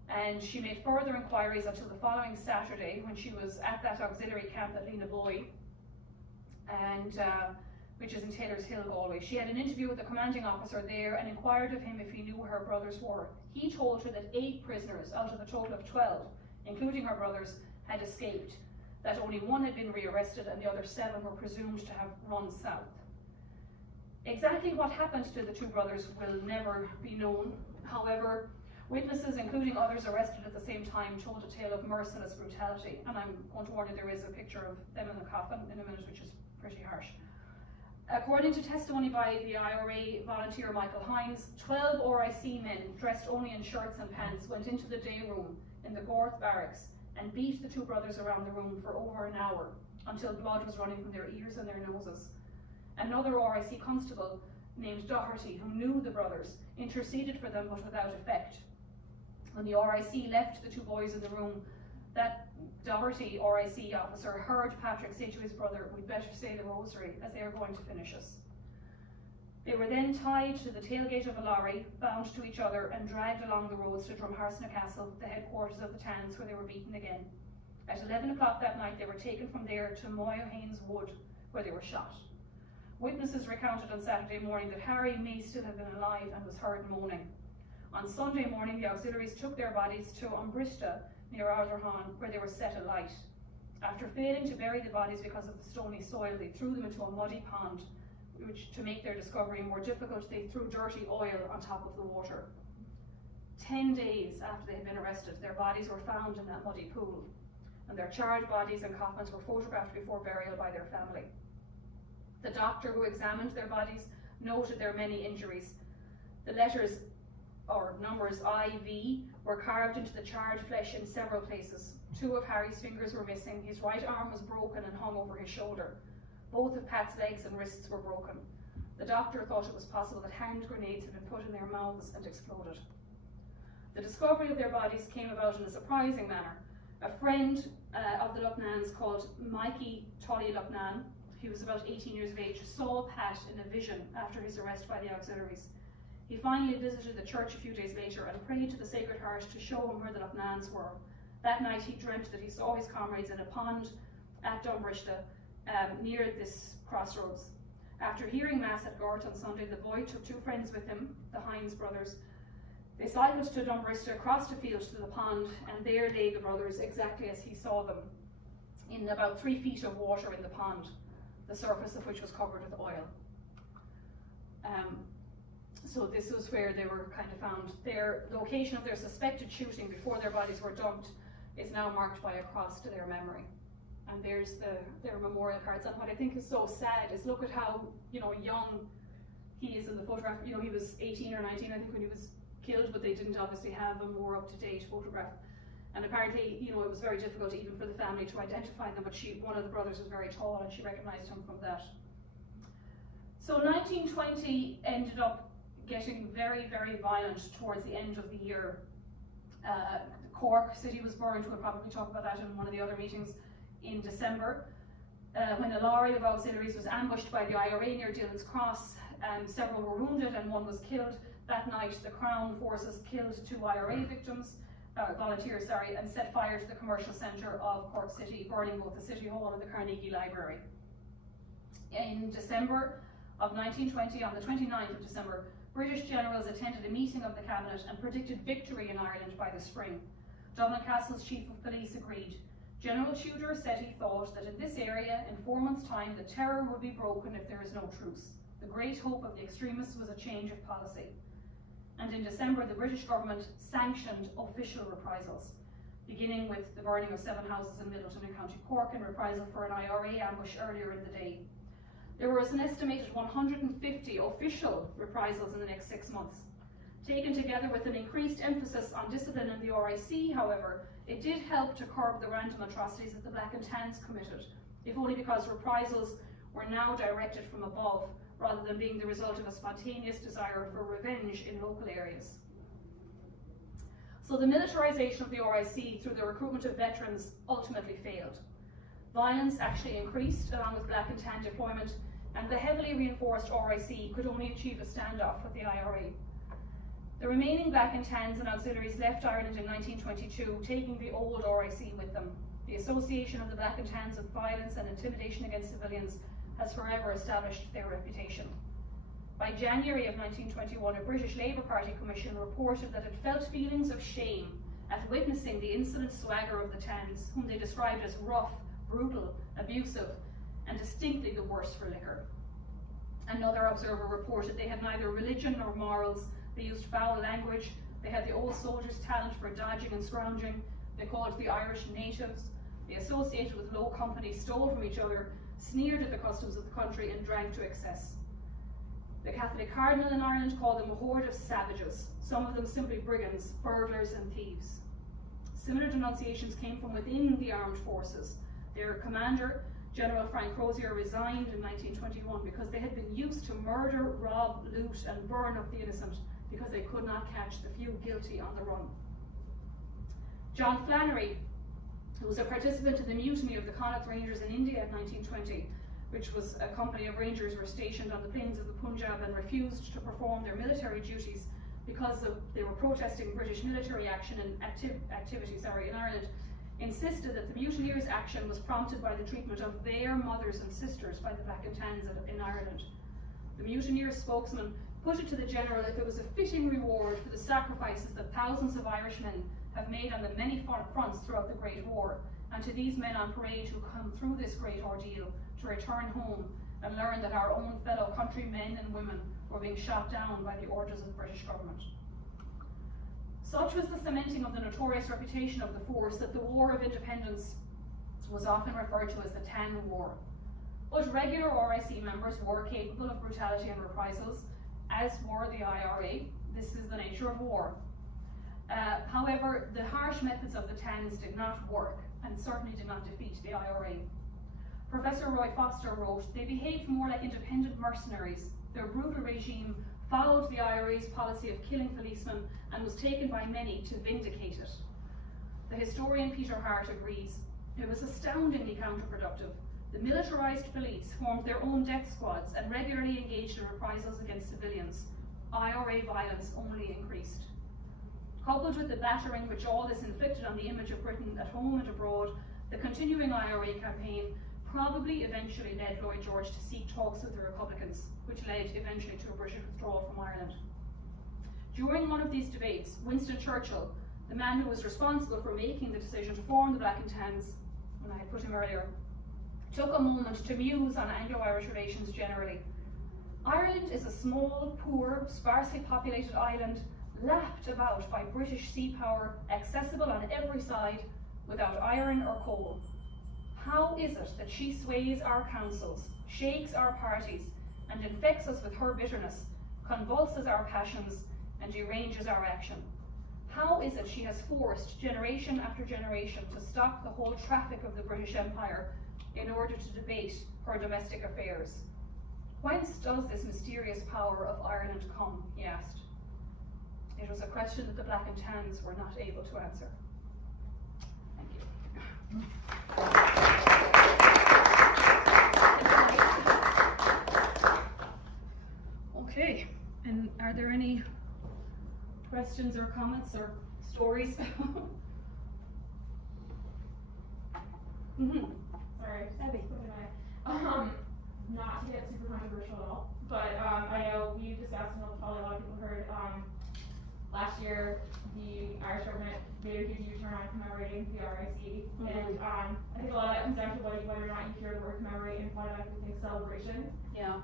And she made further inquiries until the following Saturday, when she was at that auxiliary camp at Leenaboy, and which is in Taylor's Hill, Galway. She had an interview with the commanding officer there and inquired of him if he knew where her brothers were. He told her that 8 prisoners out of a total of 12, including her brothers, had escaped, that only one had been rearrested and the other 7 were presumed to have run south. Exactly what happened to the 2 brothers will never be known. However, witnesses, including others arrested at the same time, told a tale of merciless brutality, and I'm going to warn you, there is a picture of them in the coffin in a minute, which is pretty harsh. According to testimony by the IRA volunteer Michael Hines, 12 RIC men, dressed only in shirts and pants, went into the day room in the Gorth barracks and beat the 2 brothers around the room for over an hour, until blood was running from their ears and their noses. Another RIC constable named Doherty, who knew the brothers, interceded for them but without effect. When the RIC left the 2 boys in the room, that Doherty RIC officer heard Patrick say to his brother, "We'd better say the rosary, as they are going to finish us." They were then tied to the tailgate of a lorry, bound to each other, and dragged along the roads to Drumharsna Castle, the headquarters of the Tans, where they were beaten again. At 11 o'clock that night, they were taken from there to Moyhane's Wood, where they were shot. Witnesses recounted on Saturday morning that Harry may still have been alive and was heard moaning. On Sunday morning, the Auxiliaries took their bodies to Umbrista, near Auxiliaries, where they were set alight. After failing to bury the bodies because of the stony soil, they threw them into a muddy pond, which, to make their discovery more difficult, they threw dirty oil on top of the water. 10 days after they had been arrested, their bodies were found in that muddy pool, and their charred bodies and coffins were photographed before burial by their family. The doctor who examined their bodies noted their many injuries. The letters, or numbers IV, were carved into the charred flesh in several places. 2 of Harry's fingers were missing, his right arm was broken and hung over his shoulder. Both of Pat's legs and wrists were broken. The doctor thought it was possible that hand grenades had been put in their mouths and exploded. The discovery of their bodies came about in a surprising manner. A friend of the Lucknowns, called Mikey Tully Lucknown, he was about 18 years of age, saw Pat in a vision after his arrest by the Auxiliaries. He finally visited the church a few days later and prayed to the Sacred Heart to show him where the Lucknowns were. That night he dreamt that he saw his comrades in a pond at Dumbrista, near this crossroads. After hearing Mass at Gort on Sunday, the boy took 2 friends with him, the Hines brothers. They cycled to Dumbrista, crossed a field to the pond, and there lay the brothers exactly as he saw them, in about 3 feet of water in the pond, the surface of which was covered with oil. So this was where they were kind of found. Their location of their suspected shooting before their bodies were dumped is now marked by a cross to their memory. And there's their memorial cards. And what I think is so sad is look at how, young he is in the photograph. He was 18 or 19, I think, when he was killed, but they didn't obviously have a more up-to-date photograph. And apparently, it was very difficult even for the family to identify them, but one of the brothers was very tall and she recognized him from that. So 1920 ended up getting very, very violent towards the end of the year. Cork City was burned. We'll probably talk about that in one of the other meetings in December, when a lorry of Auxiliaries was ambushed by the IRA near Dillon's Cross. Several were wounded and 1 was killed. That night, the Crown forces killed 2 IRA volunteers, and set fire to the commercial centre of Cork City, burning both the City Hall and the Carnegie Library. In December of 1920, on the 29th of December, British generals attended a meeting of the Cabinet and predicted victory in Ireland by the spring. Dublin Castle's Chief of Police agreed. General Tudor said he thought that in this area, in 4 months' time, the terror would be broken if there is no truce. The great hope of the extremists was a change of policy. And in December, the British government sanctioned official reprisals, beginning with the burning of 7 houses in Middleton in County Cork in reprisal for an IRA ambush earlier in the day. There was an estimated 150 official reprisals in the next 6 months. Taken together with an increased emphasis on discipline in the RIC, however, it did help to curb the random atrocities that the Black and Tans committed, if only because reprisals were now directed from above, rather than being the result of a spontaneous desire for revenge in local areas. So the militarization of the RIC through the recruitment of veterans ultimately failed. Violence actually increased along with Black and Tan deployment, and the heavily reinforced RIC could only achieve a standoff with the IRA. The remaining Black and Tans and Auxiliaries left Ireland in 1922, taking the old RIC with them. The association of the Black and Tans with violence and intimidation against civilians has forever established their reputation. By January of 1921, a British Labour Party commission reported that it felt feelings of shame at witnessing the insolent swagger of the Tans, whom they described as rough, brutal, abusive, and distinctly the worst for liquor. Another observer reported they had neither religion nor morals, they used foul language, they had the old soldiers' talent for dodging and scrounging, they called the Irish natives, they associated with low company, stole from each other, sneered at the customs of the country, and drank to excess. The Catholic cardinal in Ireland called them a horde of savages, some of them simply brigands, burglars and thieves. Similar denunciations came from within the armed forces. Their commander, General Frank Crozier, resigned in 1921 because they had been used to murder, rob, loot and burn up the innocent because they could not catch the few guilty on the run. John Flannery, who was a participant in the mutiny of the Connaught Rangers in India in 1920, which was a company of rangers, were stationed on the plains of the Punjab and refused to perform their military duties because they were protesting British military action and activity in Ireland, insisted that the mutineers' action was prompted by the treatment of their mothers and sisters by the Black and Tans in Ireland. The mutineers' spokesman put it to the general if it was a fitting reward for the sacrifices that thousands of Irishmen have made on the many fronts throughout the Great War, and to these men on parade who come through this great ordeal to return home and learn that our own fellow countrymen and women were being shot down by the orders of the British government. Such was the cementing of the notorious reputation of the force that the War of Independence was often referred to as the Tan War. But regular RIC members were capable of brutality and reprisals, as were the IRA. This is the nature of war. However, the harsh methods of the Tans did not work, and certainly did not defeat the IRA. Professor Roy Foster wrote, "They behaved more like independent mercenaries. Their brutal regime followed the IRA's policy of killing policemen and was taken by many to vindicate it." The historian Peter Hart agrees, "It was astoundingly counterproductive. The militarized police formed their own death squads and regularly engaged in reprisals against civilians. IRA violence only increased." Coupled with the battering which all this inflicted on the image of Britain at home and abroad, the continuing IRA campaign probably eventually led Lloyd George to seek talks with the Republicans, which led eventually to a British withdrawal from Ireland. During one of these debates, Winston Churchill, the man who was responsible for making the decision to form the Black and Tans, when I had put him earlier, took a moment to muse on Anglo-Irish relations generally. "Ireland is a small, poor, sparsely populated island, lapped about by British sea power, accessible on every side, without iron or coal. How is it that she sways our councils, shakes our parties, and infects us with her bitterness, convulses our passions, and deranges our action? How is it she has forced generation after generation to stop the whole traffic of the British Empire in order to debate her domestic affairs? Whence does this mysterious power of Ireland come?" he asked. It was a question that the Black and Tans were not able to answer. Thank you. Okay, and are there any questions or comments or stories? Sorry, Abby. Not to get super controversial at all, but I know we've discussed, and probably a lot of people heard, last year the Irish government made a huge U-turn on commemorating the RIC, and I think a lot of that comes down to whether or not you hear the word commemorate and automatically think celebration,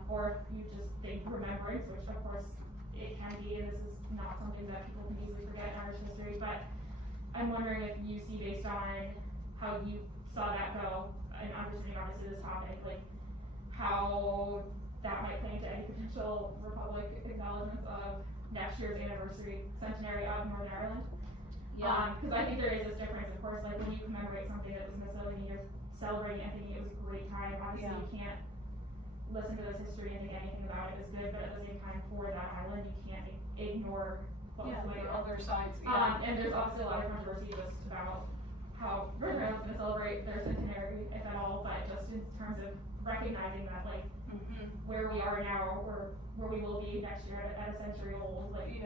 or if you just think remembrance, which of course it can be, and this is not something that people can easily forget in Irish history, but I'm wondering if you see, based on how you saw that go, and understanding obviously this topic, like how that might play into any potential Republic acknowledgements of next year's centenary of Northern Ireland. Because I think there is this difference, of course, like when you commemorate something that doesn't necessarily mean you're celebrating and thinking it was a great time. Obviously, you can't listen to this history and think anything about it is good, but at the same time, for that island, you can't ignore both ways. Other sides. And there's also a lot of controversy just about how Northern Ireland's going to celebrate their centenary, if at all, but just in terms of recognizing that, like, where we are now, or where we will be next year at a century old, like, you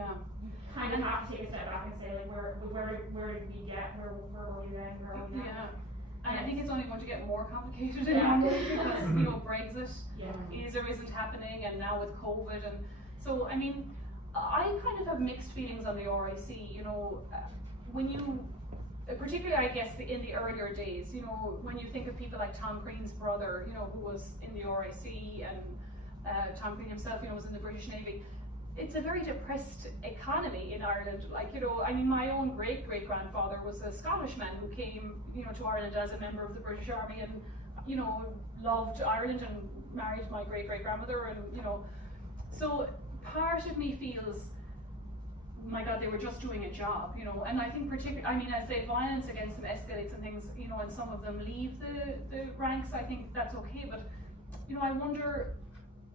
kind of have to take a step back and say, like, where did we get, where were we then, where are we now? And I think it's only going to get more complicated in Hungary because, Brexit, ESA isn't happening, and now with COVID, and so, I mean, I kind of have mixed feelings on the RIC, when you, particularly I guess in the earlier days, when you think of people like Tom Crean's brother, who was in the RIC, and Tom Crean himself, was in the British Navy. It's a very depressed economy in Ireland. Like, my own great-great-grandfather was a Scottish man who came, to Ireland as a member of the British Army, and, loved Ireland and married my great-great-grandmother, and, so part of me feels, my God, they were just doing a job, and I think particularly, as the violence against them escalates and things, and some of them leave the ranks, I think that's okay, but, I wonder,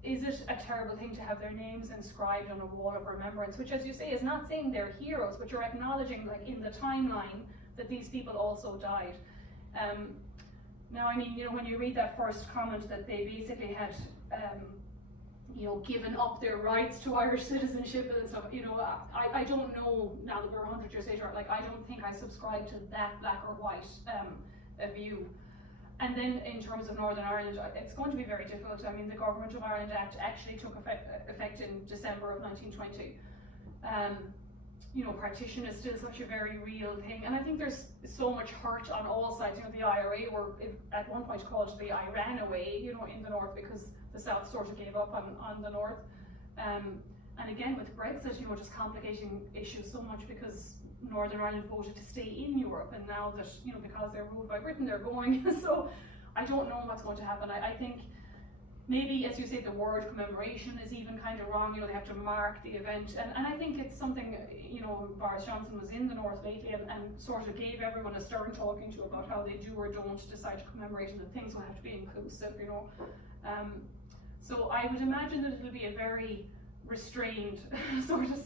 is it a terrible thing to have their names inscribed on a wall of remembrance, which, as you say, is not saying they're heroes, but you're acknowledging, like, in the timeline, that these people also died. Now, I mean, you know, when you read that first comment that they basically had, you know, given up their rights to Irish citizenship and stuff, you know, I don't know, now that we're 100 years later, like, I don't think I subscribe to that black or white view. And then in terms of Northern Ireland, it's going to be very difficult. I mean, the Government of Ireland Act actually took effect in December of 1920. You know, partition is still such a very real thing, and I think there's so much hurt on all sides. You know, the IRA were at one point called the Iran away, you know, in the north, because the south sort of gave up on the north. And again, with Brexit, you know, just complicating issues so much, because Northern Ireland voted to stay in Europe, and now that, you know, because they're ruled by Britain, they're going. So I don't know what's going to happen. I think maybe, as you say, the word commemoration is even kind of wrong. You know, they have to mark the event, and I think it's something, you know, Boris Johnson was in the north lately and sort of gave everyone a stern talking to about how they do or don't decide to commemorate, and that things will have to be inclusive, you know. So I would imagine that it'll be a very restrained sort of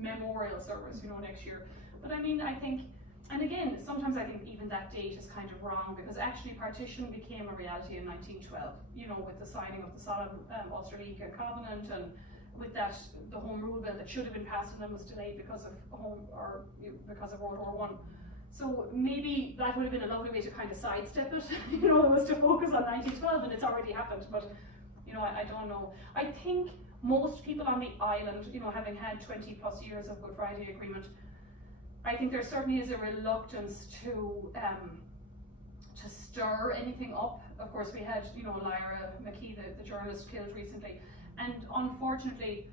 memorial service, you know, next year. But I mean, I think, and again, sometimes I think even that date is kind of wrong, because actually partition became a reality in 1912, you know, with the signing of the Solemn Auxiliaries Covenant, and with that, the Home Rule Bill that should have been passed and then was delayed because of because of World War I. So maybe that would have been a lovely way to kind of sidestep it, you know, it was to focus on 1912, and it's already happened. But, you know, I don't know. I think most people on the island, you know, having had 20 plus years of Good Friday Agreement, I think there certainly is a reluctance to stir anything up. Of course, we had, you know, Lyra McKee, the journalist, killed recently, and unfortunately,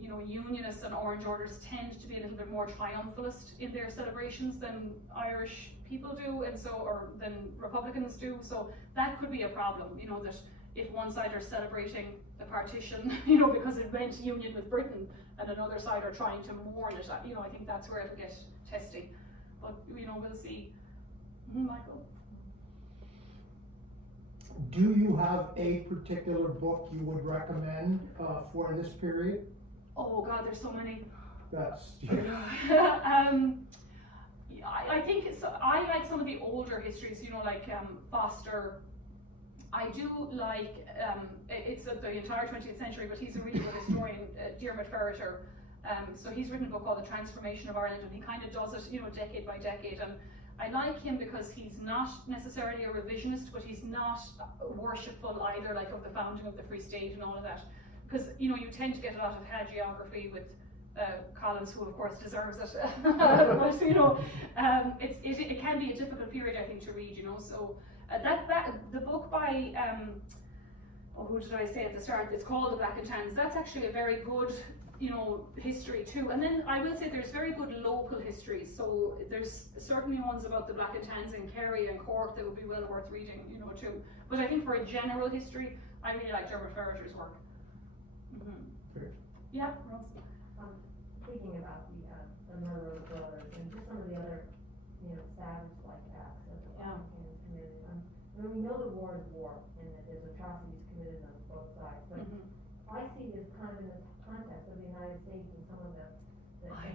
you know, Unionists and Orange Orders tend to be a little bit more triumphalist in their celebrations than Irish people do, and so, or than Republicans do. So that could be a problem, you know, that if one side are celebrating the partition, you know, because it meant union with Britain, and another side are trying to mourn it, you know, I think that's where it'll get testy. But, you know, we'll see. Michael? Do you have a particular book you would recommend for this period? Oh God, there's so many. That's I think I like some of the older histories, you know, like Foster. I do like, it's the entire 20th century, but he's a really good historian, Diarmaid Ferriter. So he's written a book called The Transformation of Ireland, and he kind of does it, you know, decade by decade. And I like him because he's not necessarily a revisionist, but he's not worshipful either, like of the founding of the Free State and all of that. Because, you know, you tend to get a lot of hagiography with Collins, who of course deserves it. But, you know, it can be a difficult period, I think, to read, you know. So the book by, who did I say at the start? It's called The Black and Tans. That's actually a very good, you know, history too. And then I will say there's very good local histories. So there's certainly ones about the Black and Tans in Kerry and Cork that would be well worth reading, you know, too. But I think for a general history, I really like Diarmaid Ferriter's work. Yeah, Ross. Thinking about the murder of brothers and just some of the other, you know, savage-like acts that the Africans committed. I mean, we know the war is war, and that there's atrocities committed on both sides, but I see this kind of in the context of the United States and some of the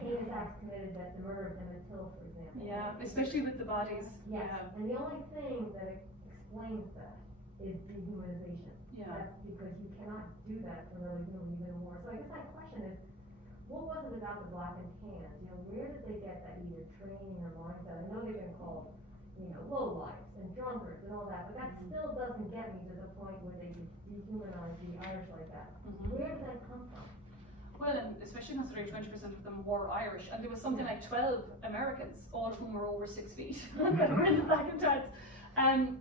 heinous acts committed, that the murder of Emmett Till, for example. Yeah, especially with the bodies. Yes. Yeah. And the only thing that explains that is dehumanization. Yeah. That's because you cannot do that to really do even more. So I guess my question is, what was it about the Black and Tans? You know, where did they get that either training or mindset? I know they've been called, you know, lowlifes and drunkards and all that, but that still doesn't get me to the point where they could dehumanize the Irish like that. Where did that come from? Well, and especially considering 20% of them were Irish, and there was something like 12 Americans, all of whom were over 6 feet, that were in the Black and Tans.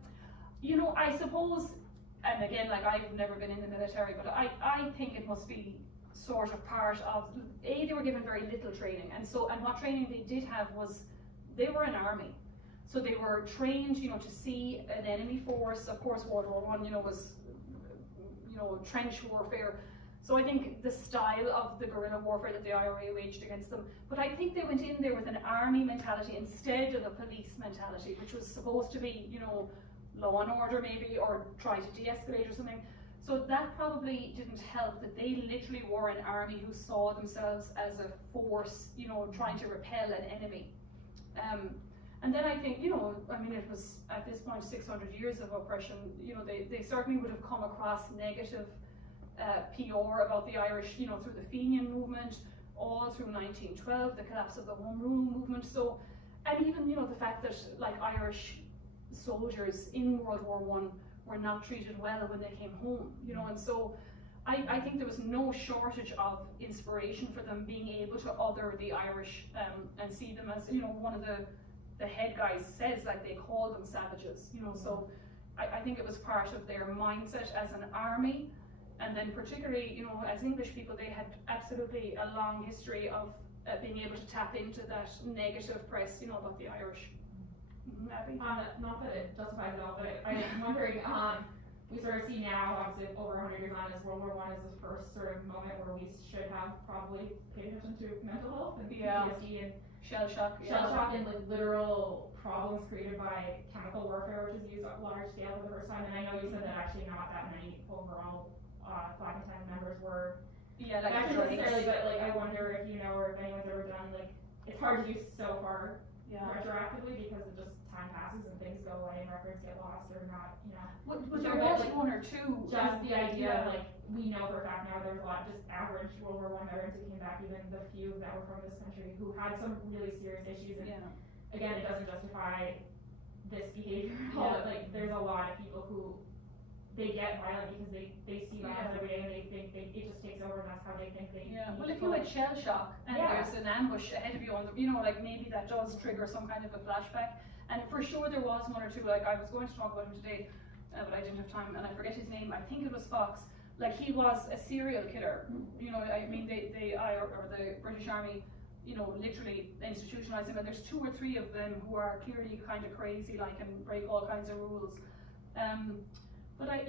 You know, I suppose, and again, like, I've never been in the military, but I think it must be sort of part of, they were given very little training, and what training they did have was, they were an army. So they were trained, you know, to see an enemy force. Of course, World War I, you know, was, you know, trench warfare. So I think the style of the guerrilla warfare that the IRA waged against them, but I think they went in there with an army mentality instead of a police mentality, which was supposed to be, you know, law and order maybe, or try to de-escalate or something. So that probably didn't help, that they literally were an army who saw themselves as a force, you know, trying to repel an enemy. And then I think, you know, I mean, it was at this point 600 years of oppression. You know, they certainly would have come across negative PR about the Irish, you know, through the Fenian movement, all through 1912, the collapse of the Home Rule movement. So, and even, you know, the fact that like Irish soldiers in World War I were not treated well when they came home, you know, and so I think there was no shortage of inspiration for them being able to other the Irish and see them as, you know, one of the head guys says, like, they call them savages, you know, so I think it was part of their mindset as an army. And then particularly, you know, as English people, they had absolutely a long history of being able to tap into that negative press, you know, about the Irish. Abby? Not that it justifies it all, but I'm wondering, we sort of see now, obviously over 100 years on, as World War I is the first sort of moment where we should have probably paid attention to mental health and PTSD and shell shock and like literal problems created by chemical warfare, which is used at large scale for the first time. And I know you said that actually not that many overall Black and Tan members were like actually necessarily, but like I wonder if you know or if anyone's ever done, like, it's hard to use so far retroactively because it just time passes and things go away and records get lost or not, you know. But there was like, one or two. Just the idea, like, we know for a fact now there's a lot just average World War I veterans who came back, even the few that were from this country, who had some really serious issues. And again, it doesn't justify this behavior at all, but like, there's a lot of people who they get violent because they see violence every day and they think it just takes over and that's how they think they well, if you had shell shock and there's an ambush ahead of you on the, you know, like maybe that does trigger some kind of a flashback. And for sure there was one or two, like I was going to talk about him today, but I didn't have time and I forget his name. I think it was Fox. Like, he was a serial killer. You know, I mean, the British Army, you know, literally institutionalized him, and there's 2 or 3 of them who are clearly kind of crazy, like, and break all kinds of rules. But I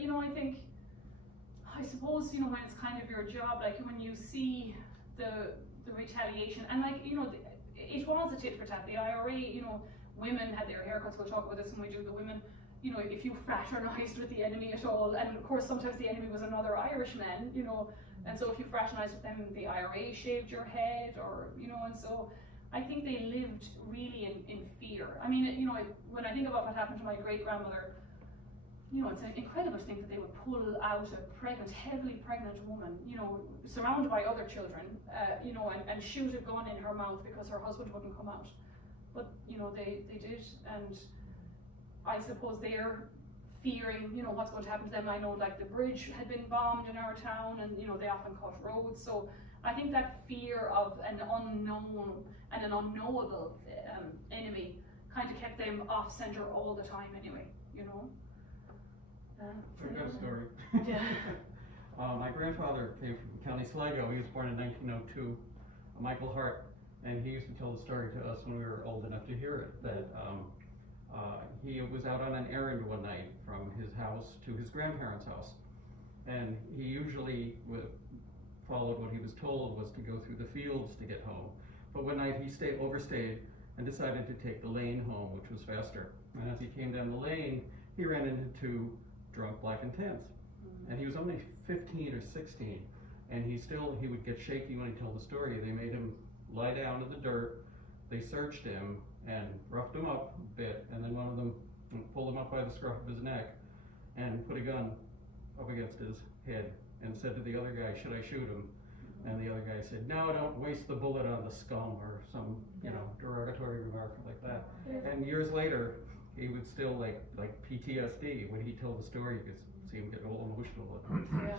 suppose, you know, when it's kind of your job, like when you see the retaliation, and like, you know, it was a tit for tat. The IRA, you know, women had their haircuts. We'll talk about this when we do the women. You know, if you fraternized with the enemy at all, and of course sometimes the enemy was another Irishman, you know, and so if you fraternized with them, the IRA shaved your head, or, you know, and so I think they lived really in fear. I mean, you know, when I think about what happened to my great-grandmother, you know, it's an incredible thing that they would pull out a heavily pregnant woman, you know, surrounded by other children, you know, and shoot a gun in her mouth because her husband wouldn't come out. But, you know, they did, and I suppose they're fearing, you know, what's going to happen to them. I know, like, the bridge had been bombed in our town, and, you know, they often cut roads. So I think that fear of an unknown and an unknowable enemy kind of kept them off center all the time anyway, you know. I've got a story. Yeah. My grandfather came from County Sligo. He was born in 1902, Michael Hart, and he used to tell the story to us when we were old enough to hear it, that he was out on an errand one night from his house to his grandparents' house, and he usually followed what he was told was to go through the fields to get home. But one night he overstayed and decided to take the lane home, which was faster. And as he came down the lane, he ran into 2 drunk Black and Tans. And he was only 15 or 16, and he would get shaky when he told the story. They made him lie down in the dirt, they searched him and roughed him up a bit, and then one of them pulled him up by the scruff of his neck and put a gun up against his head and said to the other guy, "Should I shoot him?" And the other guy said, "No, don't waste the bullet on the scum," or some, you know, derogatory remark like that. And years later, he would still like PTSD when he told the story. You could see him get a little emotional.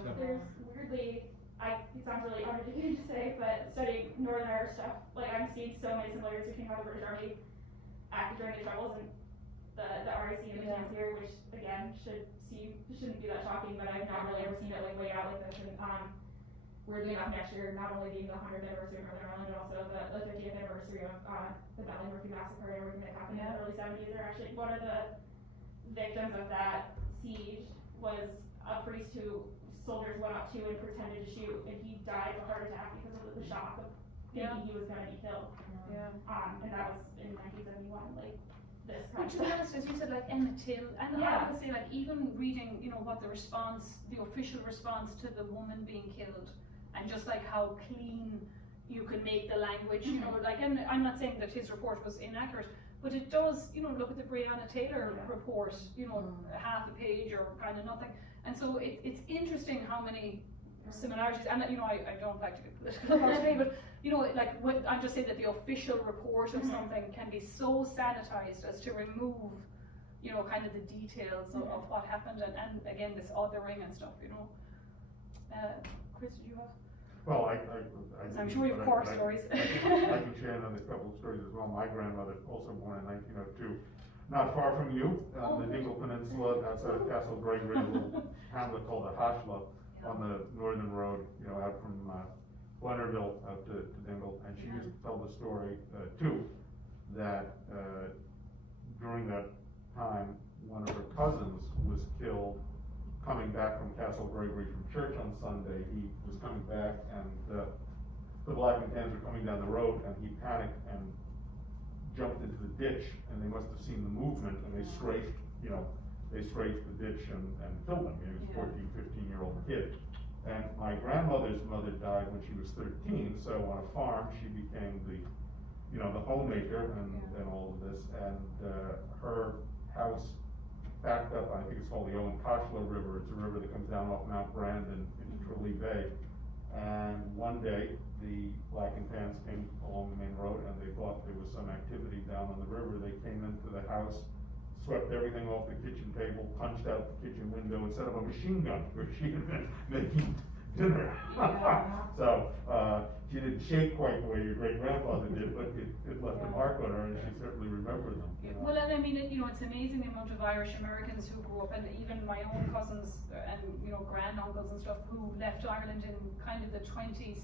So. There's weirdly, it sounds really unridiculous to say, but studying Northern Irish stuff, like, I'm seeing so many similarities between how the British Army acted during the Troubles and the RIC and the Tans here, which again shouldn't be that shocking, but I've not really ever seen it like way out like this. And weirdly enough, next year not only being the 100th anniversary of Northern Ireland, but also the 50th anniversary of the Baton Massacre and everything that happened in the early 70s. They're actually one of the victims of that siege was a priest who soldiers went up to and pretended to shoot, and he died of a heart attack because of the shock of thinking he was going to be killed. And that was in 1971, like, this kind But to be honest, as you said, like Emmett Till, and I have to say, like, even reading, you know, what the official response to the woman being killed, and just like how clean you can make the language, you know, like, and I'm not saying that his report was inaccurate, but it does, you know, look at the Breonna Taylor Yeah. report, you know, half a page or kind of nothing. And so it's interesting how many similarities, and you know, I don't like to get political about today, but you know, like I'm just saying that the official report of something can be so sanitized as to remove, you know, kind of the details of what happened, and again, this othering and stuff, you know. Chris, did you have? Well, I'm sure you have horror stories. I can share another couple of stories as well. My grandmother, also born in 1902, not far from you, on the Dingle Peninsula, outside of Castle Gregory, a little hamlet called the Hashla, on the northern road, you know, out from Glennerville out to Dingle. And she used to tell the story, too, that during that time, one of her cousins was killed coming back from Castle Gregory from church on Sunday. He was coming back, and the black and tans were coming down the road, and he panicked and jumped into the ditch, and they must have seen the movement, and they strafed, you know, the ditch and killed him. He was a 14, 15-year-old kid. And my grandmother's mother died when she was 13, so on a farm, she became the, you know, the homemaker and all of this, and her house backed up, I think it's called the Owen Koshla River. It's a river that comes down off Mount Brandon into Tralee Bay. And one day, the black and tans came along the main road, and they thought there was some activity down on the river. They came into the house, swept everything off the kitchen table, punched out the kitchen window, and set up a machine gun where she had been making dinner. So she didn't shake quite the way your great-grandfather did, but it left a mark on her, and she certainly remembered them. You know? Well, and I mean, you know, it's amazing the amount of Irish Americans who grew up, and even my own cousins and, you know, granduncles and stuff who left Ireland in kind of the 20s,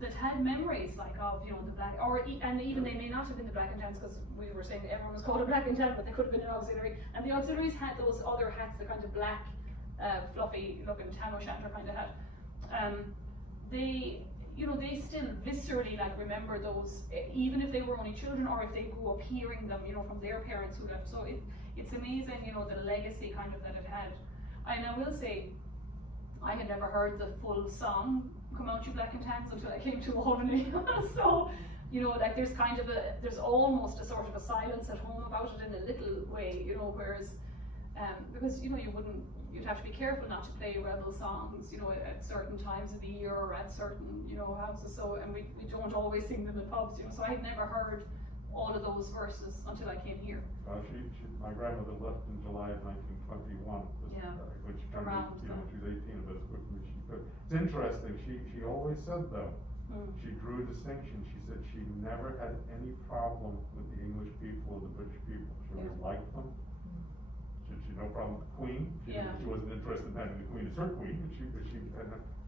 that had memories like of, you know, the black, and even they may not have been the black and tans, because we were saying that everyone was called a black and tan, but they could have been an auxiliary, and the auxiliaries had those other hats, the kind of black, fluffy looking tam o'shanter kind of hat. They, you know, they still viscerally like remember those, even if they were only children or if they grew up hearing them, you know, from their parents who left. So it's amazing, you know, the legacy kind of that it had. And I will say, I had never heard the full song, Come Out You Black and Tans, until I came to Albany. So, you know, like there's almost a sort of a silence at home about it in a little way, you know, whereas, because, you know, you'd have to be careful not to play rebel songs, you know, at certain times of the year or at certain, you know, houses. So, and we don't always sing them in pubs, you know. So I had never heard all of those verses until I came here. My grandmother left in July of 1921, when she turned, you know, she was 18, but as quickly as she could. It's interesting, she always said though, she drew a distinction. She said she never had any problem with the English people or the British people. She always liked them. She had no problem with the Queen. She wasn't interested in having the Queen as her Queen, but she was to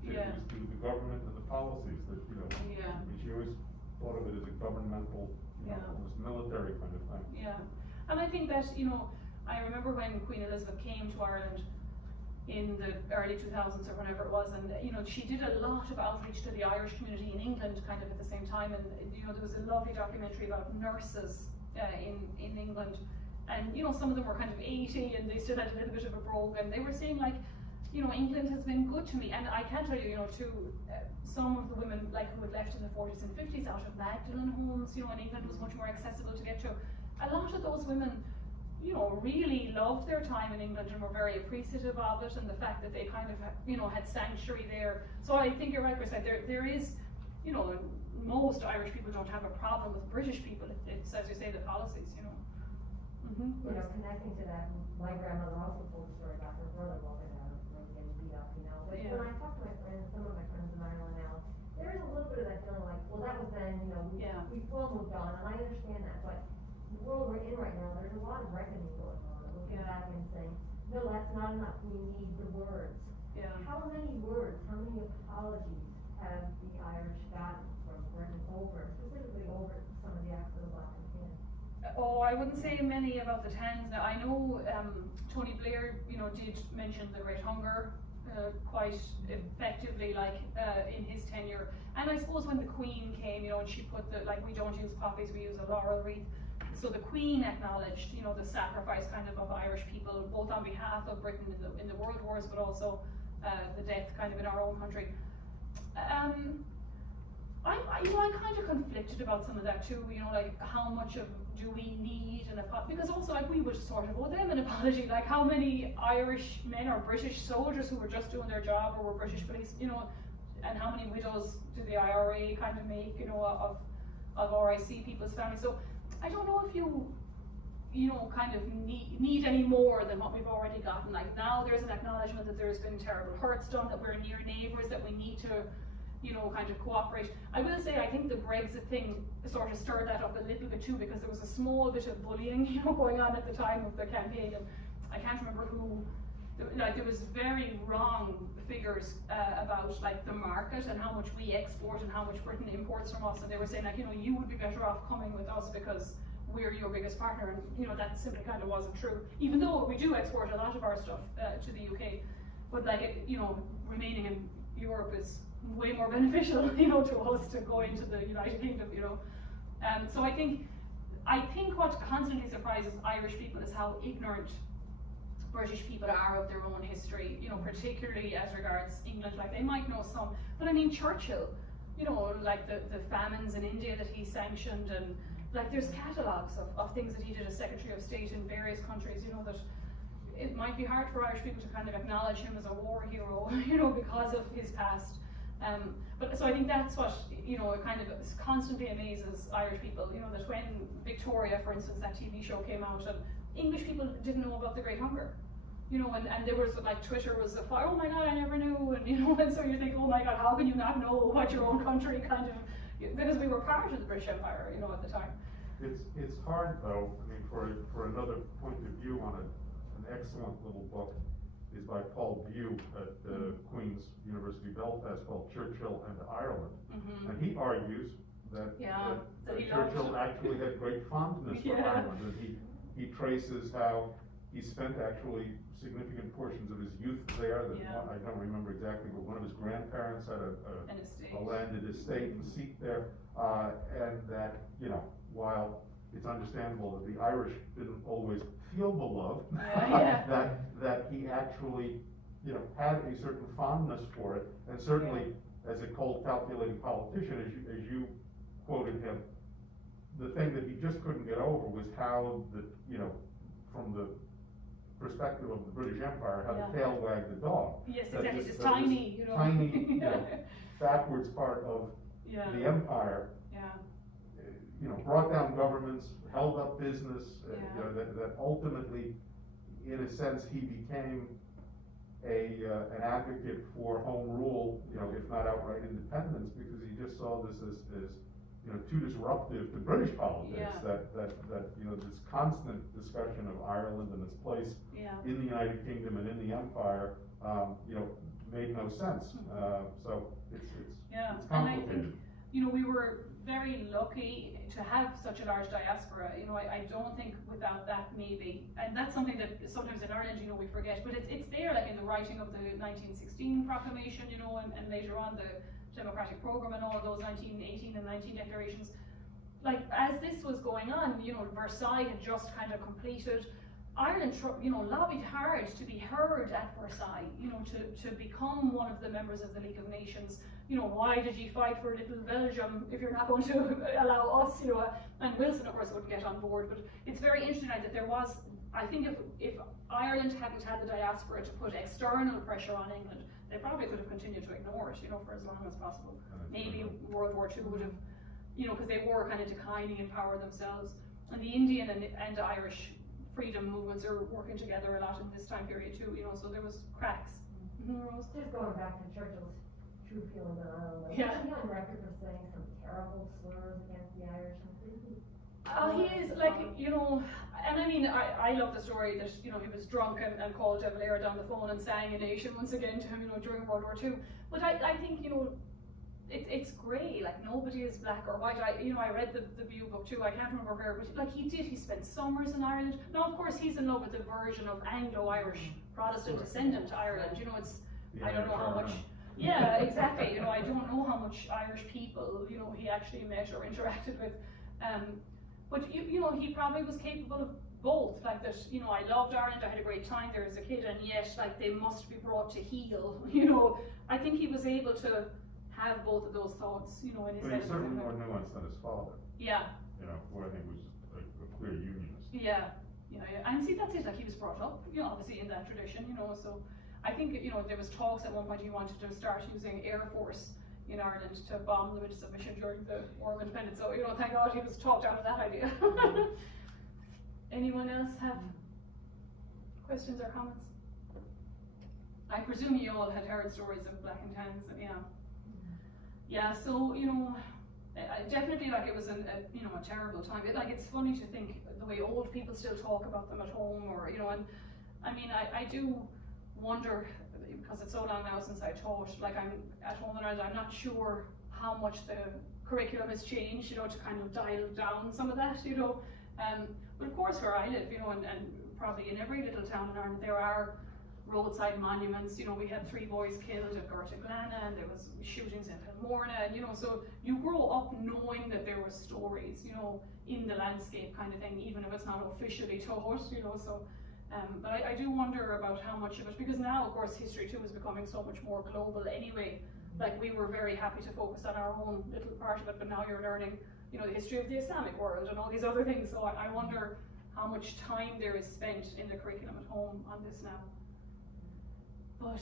the government and the policies that, you know, I mean, she always thought of it as a governmental, you know, almost military kind of thing. Yeah, and I think that, you know, I remember when Queen Elizabeth came to Ireland in the early 2000s or whenever it was, and, you know, she did a lot of outreach to the Irish community in England kind of at the same time, and, you know, there was a lovely documentary about nurses in England. And, you know, some of them were kind of 80 and they still had a little bit of a brogue, and they were saying like, you know, England has been good to me. And I can tell you, you know, too, some of the women like who had left in the 40s and 50s out of Magdalen homes, you know, and England was much more accessible to get to. A lot of those women, you know, really loved their time in England and were very appreciative of it, and the fact that they kind of, you know, had sanctuary there. So I think you're right, Chris, like there is, you know, most Irish people don't have a problem with British people. It's, as you say, the policies, you know. You know, connecting to that, my grandmother also told a story about her brother walking out of room getting beat up, you know. But when I talk to my friends, some of my friends in Ireland now, there is a little bit of that feeling like, well, that was then, you know, we've well moved on, and I understand that, but the world we're in right now, there's a lot of reckoning going on, looking back and saying, no, that's not enough, we need the words. Yeah. How many words, how many apologies have the Irish gotten from Britain over, specifically over some of the acts of the Black and Tan? Oh, I wouldn't say many about the tans. Now, I know Tony Blair, you know, did mention the Great Hunger quite effectively, like in his tenure. And I suppose when the Queen came, you know, and she put the, like, we don't use poppies, we use a laurel wreath. So the Queen acknowledged, you know, the sacrifice kind of Irish people, both on behalf of Britain in the World Wars, but also the death kind of in our own country. I'm kind of conflicted about some of that too, you know, like how much of do we need an apology, because also like we would sort of owe them an apology, like how many Irish men or British soldiers who were just doing their job or were British police, you know, and how many widows do the IRA kind of make, you know, of RIC people's families. So I don't know if you know, kind of need any more than what we've already gotten. Like now there's an acknowledgement that there's been terrible hurts done, that we're near neighbours, that we need to, you know, kind of cooperate. I will say I think the Brexit thing sort of stirred that up a little bit too, because there was a small bit of bullying, you know, going on at the time of the campaign, and I can't remember who, like there was very wrong figures about like the market and how much we export and how much Britain imports from us, and they were saying like, you know, you would be better off coming with us because we're your biggest partner, and you know, that simply kind of wasn't true, even though we do export a lot of our stuff to the UK, but like it, you know, remaining in Europe is way more beneficial, you know, to us to go into the United Kingdom, you know. So I think what constantly surprises Irish people is how ignorant British people are of their own history, you know, particularly as regards England. Like they might know some, but I mean Churchill, you know, like the famines in India that he sanctioned, and like there's catalogues of things that he did as Secretary of State in various countries, you know, that it might be hard for Irish people to kind of acknowledge him as a war hero, you know, because of his past. But so I think that's what, you know, it kind of constantly amazes Irish people, you know, that when Victoria, for instance, that TV show came out, and English people didn't know about the Great Hunger, you know, and there was like Twitter was a fire, oh my God, I never knew, and you know, and so you think, oh my God, how can you not know what your own country kind of, because we were part of the British Empire, you know, at the time. It's hard though, I mean, for another point of view on an excellent little book is by Paul Bew at Queen's University Belfast called Churchill and Ireland. Mm-hmm. And he argues that, that Churchill actually had great fondness for Ireland, and he traces how he spent actually significant portions of his youth there. That I don't remember exactly, but one of his grandparents had a landed estate and seat there, and that, you know, while it's understandable that the Irish didn't always feel the love, that he actually, you know, had a certain fondness for it, and certainly as a cold, calculating politician, as you quoted him, the thing that he just couldn't get over was how the, you know, from the perspective of the British Empire, how the tail wagged the dog. Yes, exactly. Just tiny, you know. Tiny, you know, backwards part of the empire. You know, brought down governments, held up business. You know, that ultimately, in a sense, he became an advocate for home rule. You know, if not outright independence, because he just saw this as you know, too disruptive to British politics. That you know, this constant discussion of Ireland and its place in the United Kingdom and in the Empire, you know, made no sense. So it's complicated. And I think, you know, we were very lucky to have such a large diaspora. You know, I don't think without that maybe, and that's something that sometimes in Ireland, you know, we forget, but it's there, like in the writing of the 1916 proclamation, you know, and later on the democratic program and all of those 1918 and 19 declarations. Like as this was going on, you know, Versailles had just kind of completed. Ireland, you know, lobbied hard to be heard at Versailles, you know, to become one of the members of the League of Nations. You know, why did you fight for little Belgium if you're not going to allow us, you know, and Wilson of course wouldn't get on board, but it's very interesting that there was, I think if Ireland hadn't had the diaspora to put external pressure on England, they probably could have continued to ignore it, you know, for as long as possible. Maybe World War II would have, you know, because they were kind of declining in power themselves. And the Indian and Irish freedom movements are working together a lot in this time period too, you know, so there was cracks. Rose? Just going back to Churchill's true feelings on Ireland, was he on record for saying some terrible slurs against the Irish? He is, like, you know, and I mean, I love the story that, you know, he was drunk and called De Valera down the phone and sang a nation once again to him, you know, during World War II. But I think, you know, it's grey, like nobody is black or white. I read the Bew book too, I can't remember where, but like he spent summers in Ireland. Now of course he's in love with the version of Anglo-Irish Protestant descendant to Ireland, you know, it's, I don't know how much, exactly, you know, I don't know how much Irish people, you know, he actually met or interacted with. But you know, he probably was capable of both, like that, you know, I loved Ireland, I had a great time there as a kid, and yet, like, they must be brought to heel, you know. I think he was able to have both of those thoughts, you know, in his But head. he's certainly more nuanced than his father, Yeah, you know, who I think was a clear unionist. yeah, and see, that's it, like he was brought up, you know, obviously in that tradition, you know, so I think, you know, there was talks at one point he wanted to start using Air Force in Ireland to bomb them into submission during the War of Independence, so, you know, thank God he was talked out of that idea. Anyone else have questions or comments? I presume you all had heard stories of Black and Tans, and yeah, so, you know, definitely, like, it was you know, a terrible time. It's funny to think the way old people still talk about them at home, or, you know, and I mean, I do wonder, because it's so long now since I taught, like, I'm at home in Ireland, I'm not sure how much the curriculum has changed, you know, to kind of dial down some of that, you know, but of course where I live, you know, and probably in every little town in Ireland, there are roadside monuments. You know, we had 3 boys killed at Gortaglana, and there was shootings in Kilmorna, and, you know, so you grow up knowing that there were stories, you know, in the landscape kind of thing, even if it's not officially taught, you know, so, but I do wonder about how much of it, because now, of course, history too is becoming so much more global anyway. Like, we were very happy to focus on our own little part of it, but now you're learning, you know, the history of the Islamic world and all these other things, so I wonder how much time there is spent in the curriculum at home on this now. But,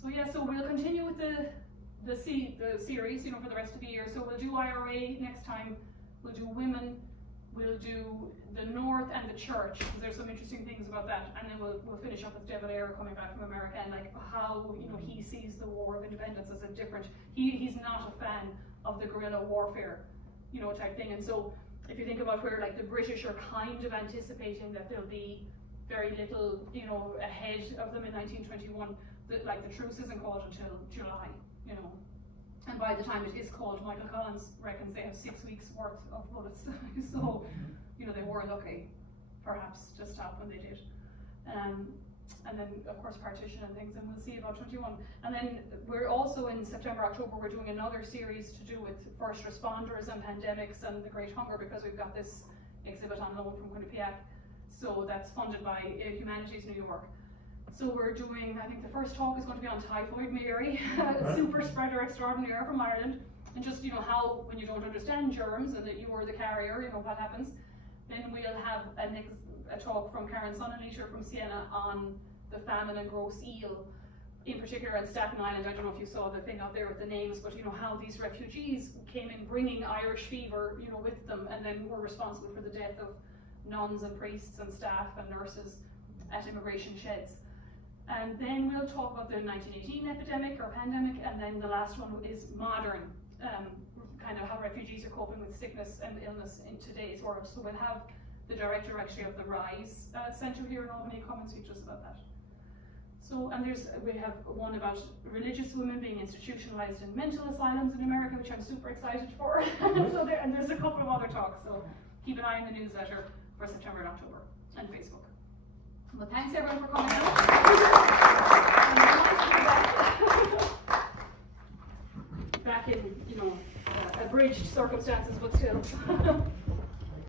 so yeah, so we'll continue with the series, you know, for the rest of the year. So we'll do IRA next time, we'll do women, we'll do the North and the Church, because there's some interesting things about that, and then we'll finish up with Devil Eyre coming back from America, and like how, you know, he sees the War of Independence as a different, he's not a fan of the guerrilla warfare, you know, type thing. And so if you think about where, like, the British are kind of anticipating that there'll be very little, you know, ahead of them in 1921, like, the truce isn't called until July, you know, and by the time it is called, Michael Collins reckons they have 6 weeks worth of bullets. So, you know, they were lucky, perhaps, to stop when they did. And then, of course, partition and things, and we'll see about 21. And then we're also in September, October, we're doing another series to do with first responders and pandemics and the Great Hunger, because we've got this exhibit on loan from Quinnipiac. So that's funded by Humanities New York. So we're doing, I think the first talk is going to be on typhoid Mary, super spreader extraordinaire from Ireland, and just, you know, how, when you don't understand germs and that you were the carrier, you know, what happens. Then we'll have a talk from Karen Sonnenleiter from Siena on the famine and gross eel, in particular at Staten Island. I don't know if you saw the thing out there with the names, but, you know, how these refugees came in bringing Irish fever, you know, with them, and then were responsible for the death of nuns and priests and staff and nurses at immigration sheds. And then we'll talk about the 1918 epidemic or pandemic, and then the last one is modern, kind of how refugees are coping with sickness and illness in today's world. So we'll have the director actually of the Rise Centre here in Albany come and speak to us about that. So, and we have one about religious women being institutionalized in mental asylums in America, which I'm super excited for. So and there's a couple of other talks, so keep an eye on the newsletter for September and October, and Facebook. Well, thanks everyone for coming out. Back in, you know, abridged circumstances, but still.